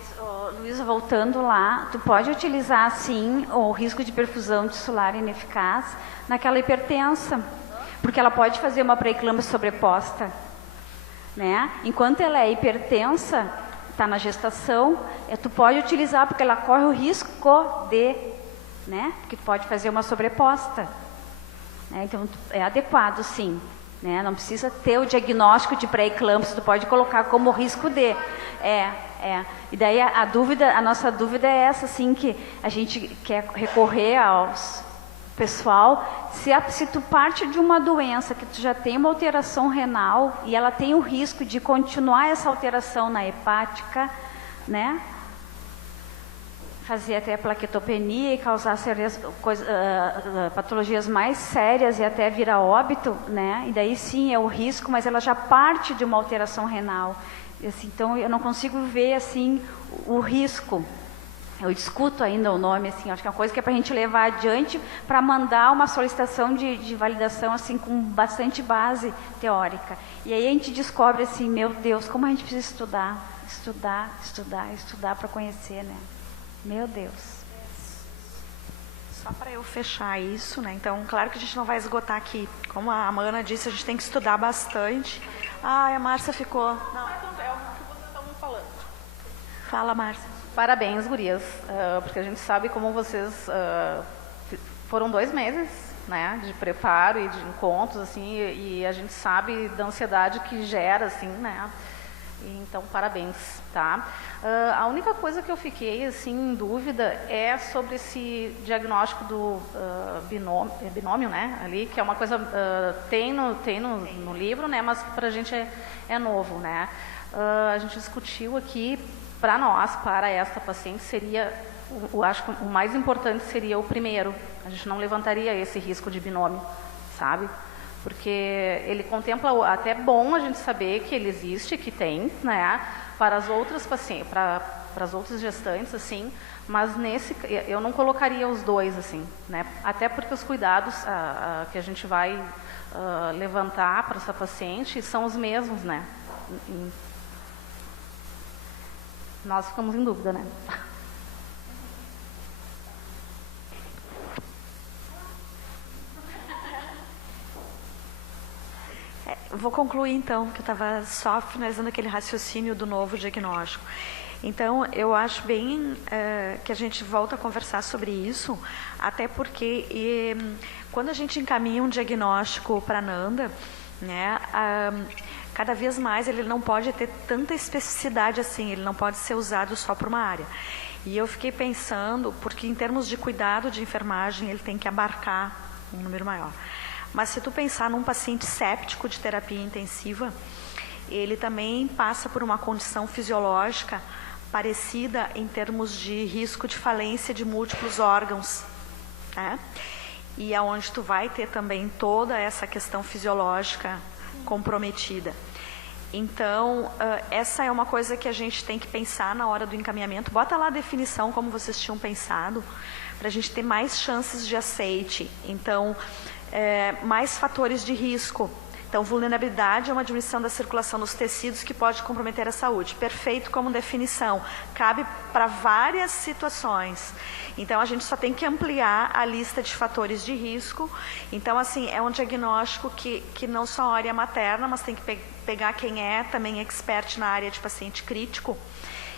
Luísa, voltando lá, tu pode utilizar, sim, o risco de perfusão tissular ineficaz naquela hipertensa, porque ela pode fazer uma pré-eclâmpsia sobreposta, né? Enquanto ela é hipertensa, está na gestação, tu pode utilizar, porque ela corre o risco de, né? Porque tu pode fazer uma sobreposta, né? Então, é adequado, sim, né? Não precisa ter o diagnóstico de pré-eclâmpsia, tu pode colocar como risco de. E daí a nossa dúvida é essa, assim, que a gente quer recorrer aos pessoal, se tu parte de uma doença que tu já tem uma alteração renal e ela tem o risco de continuar essa alteração na hepática, né? Fazer até plaquetopenia e causar patologias mais sérias e até vir a óbito, né? E daí sim é o risco, mas ela já parte de uma alteração renal. Assim, então eu não consigo ver assim o risco. Eu discuto ainda o nome, assim, acho que é uma coisa que é para a gente levar adiante para mandar uma solicitação de validação assim com bastante base teórica. E aí a gente descobre assim, meu Deus, como a gente precisa estudar para conhecer, né? Meu Deus. Só para eu fechar isso, né? Então, claro que a gente não vai esgotar aqui. Como a Amanda disse, a gente tem que estudar bastante. A Márcia ficou... Não, é o que vocês estavam falando. Fala, Márcia. Parabéns, gurias, porque a gente sabe como vocês foram 2 meses, né, de preparo e de encontros, assim, e a gente sabe da ansiedade que gera, assim, né. Então, parabéns, tá? A única coisa que eu fiquei, assim, em dúvida é sobre esse diagnóstico do binômio, né, ali, que é uma coisa, tem no livro, né, mas pra gente é novo, né. A gente discutiu aqui para nós, para esta paciente, seria, eu acho que o mais importante seria o primeiro. A gente não levantaria esse risco de binômio, sabe? Porque ele contempla, até é bom a gente saber que ele existe, que tem, né? Para as outras pacientes, para as outras gestantes, assim, mas nesse, eu não colocaria os dois, assim, né? Até porque os cuidados que a gente vai levantar para essa paciente são os mesmos, né? Nós ficamos em dúvida, né? Vou concluir, então, que eu estava só finalizando aquele raciocínio do novo diagnóstico. Então, eu acho bem que a gente volta a conversar sobre isso, até porque quando a gente encaminha um diagnóstico para a Nanda, né, cada vez mais ele não pode ter tanta especificidade assim, ele não pode ser usado só para uma área. E eu fiquei pensando, porque em termos de cuidado de enfermagem, ele tem que abarcar um número maior. Mas se tu pensar num paciente séptico de terapia intensiva, ele também passa por uma condição fisiológica parecida em termos de risco de falência de múltiplos órgãos, né? E aonde tu vai ter também toda essa questão fisiológica comprometida. Então, essa é uma coisa que a gente tem que pensar na hora do encaminhamento. Bota lá a definição como vocês tinham pensado, para a gente ter mais chances de aceite. Então, mais fatores de risco. Então, vulnerabilidade é uma diminuição da circulação dos tecidos que pode comprometer a saúde. Perfeito como definição. Cabe para várias situações. Então, a gente só tem que ampliar a lista de fatores de risco. Então, assim, é um diagnóstico que não só olha a materna, mas tem que pegar quem é também expert na área de paciente crítico.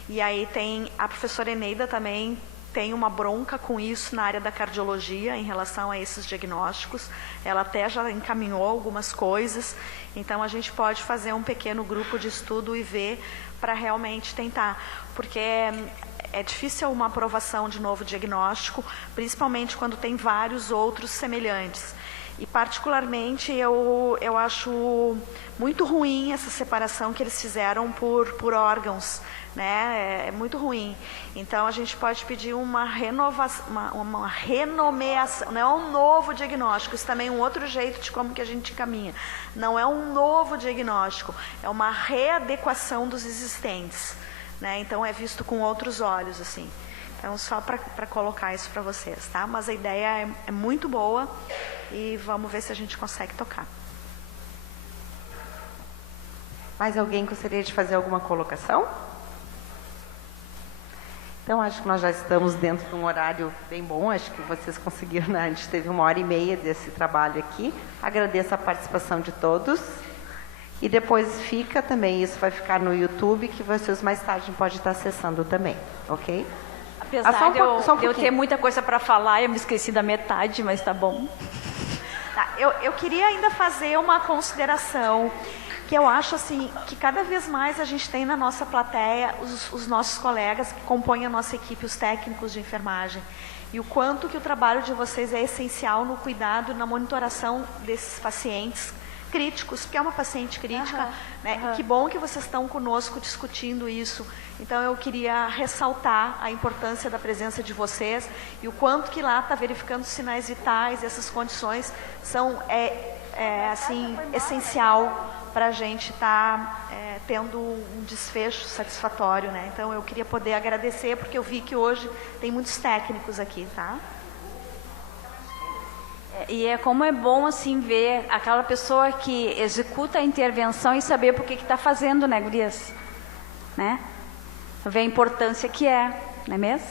E aí tem a professora Eneida também, tem uma bronca com isso na área da cardiologia em relação a esses diagnósticos. Ela até já encaminhou algumas coisas. Então, a gente pode fazer um pequeno grupo de estudo e ver para realmente tentar. Porque é difícil uma aprovação de novo diagnóstico, principalmente quando tem vários outros semelhantes. E, particularmente, eu acho muito ruim essa separação que eles fizeram por órgãos, né? É muito ruim. Então, a gente pode pedir uma renovação, uma renomeação, não é um novo diagnóstico, isso também é um outro jeito de como que a gente caminha. Não é um novo diagnóstico, é uma readequação dos existentes, né? Então, é visto com outros olhos, assim. Então, só para colocar isso para vocês, tá? Mas a ideia é muito boa e vamos ver se a gente consegue tocar. Mais alguém gostaria de fazer alguma colocação? Então, acho que nós já estamos dentro de um horário bem bom, acho que vocês conseguiram, né? A gente teve 1h30 desse trabalho aqui. Agradeço a participação de todos. E depois fica também, isso vai ficar no YouTube, que vocês mais tarde podem estar acessando também, ok? Apesar de eu ter muita coisa para falar, eu me esqueci da metade, mas tá bom. Tá, eu queria ainda fazer uma consideração, que eu acho assim, que cada vez mais a gente tem na nossa plateia os nossos colegas que compõem a nossa equipe, os técnicos de enfermagem. E o quanto que o trabalho de vocês é essencial no cuidado e na monitoração desses pacientes críticos, porque é uma paciente crítica, né? E que bom que vocês estão conosco discutindo isso. Então, eu queria ressaltar a importância da presença de vocês e o quanto que lá está verificando sinais vitais, essas condições são assim, essencial para a gente estar tendo um desfecho satisfatório, né? Então, eu queria poder agradecer, porque eu vi que hoje tem muitos técnicos aqui, tá? E como é bom, assim, ver aquela pessoa que executa a intervenção e saber por que está fazendo, né, gurias? Né? Ver a importância que é, não é mesmo?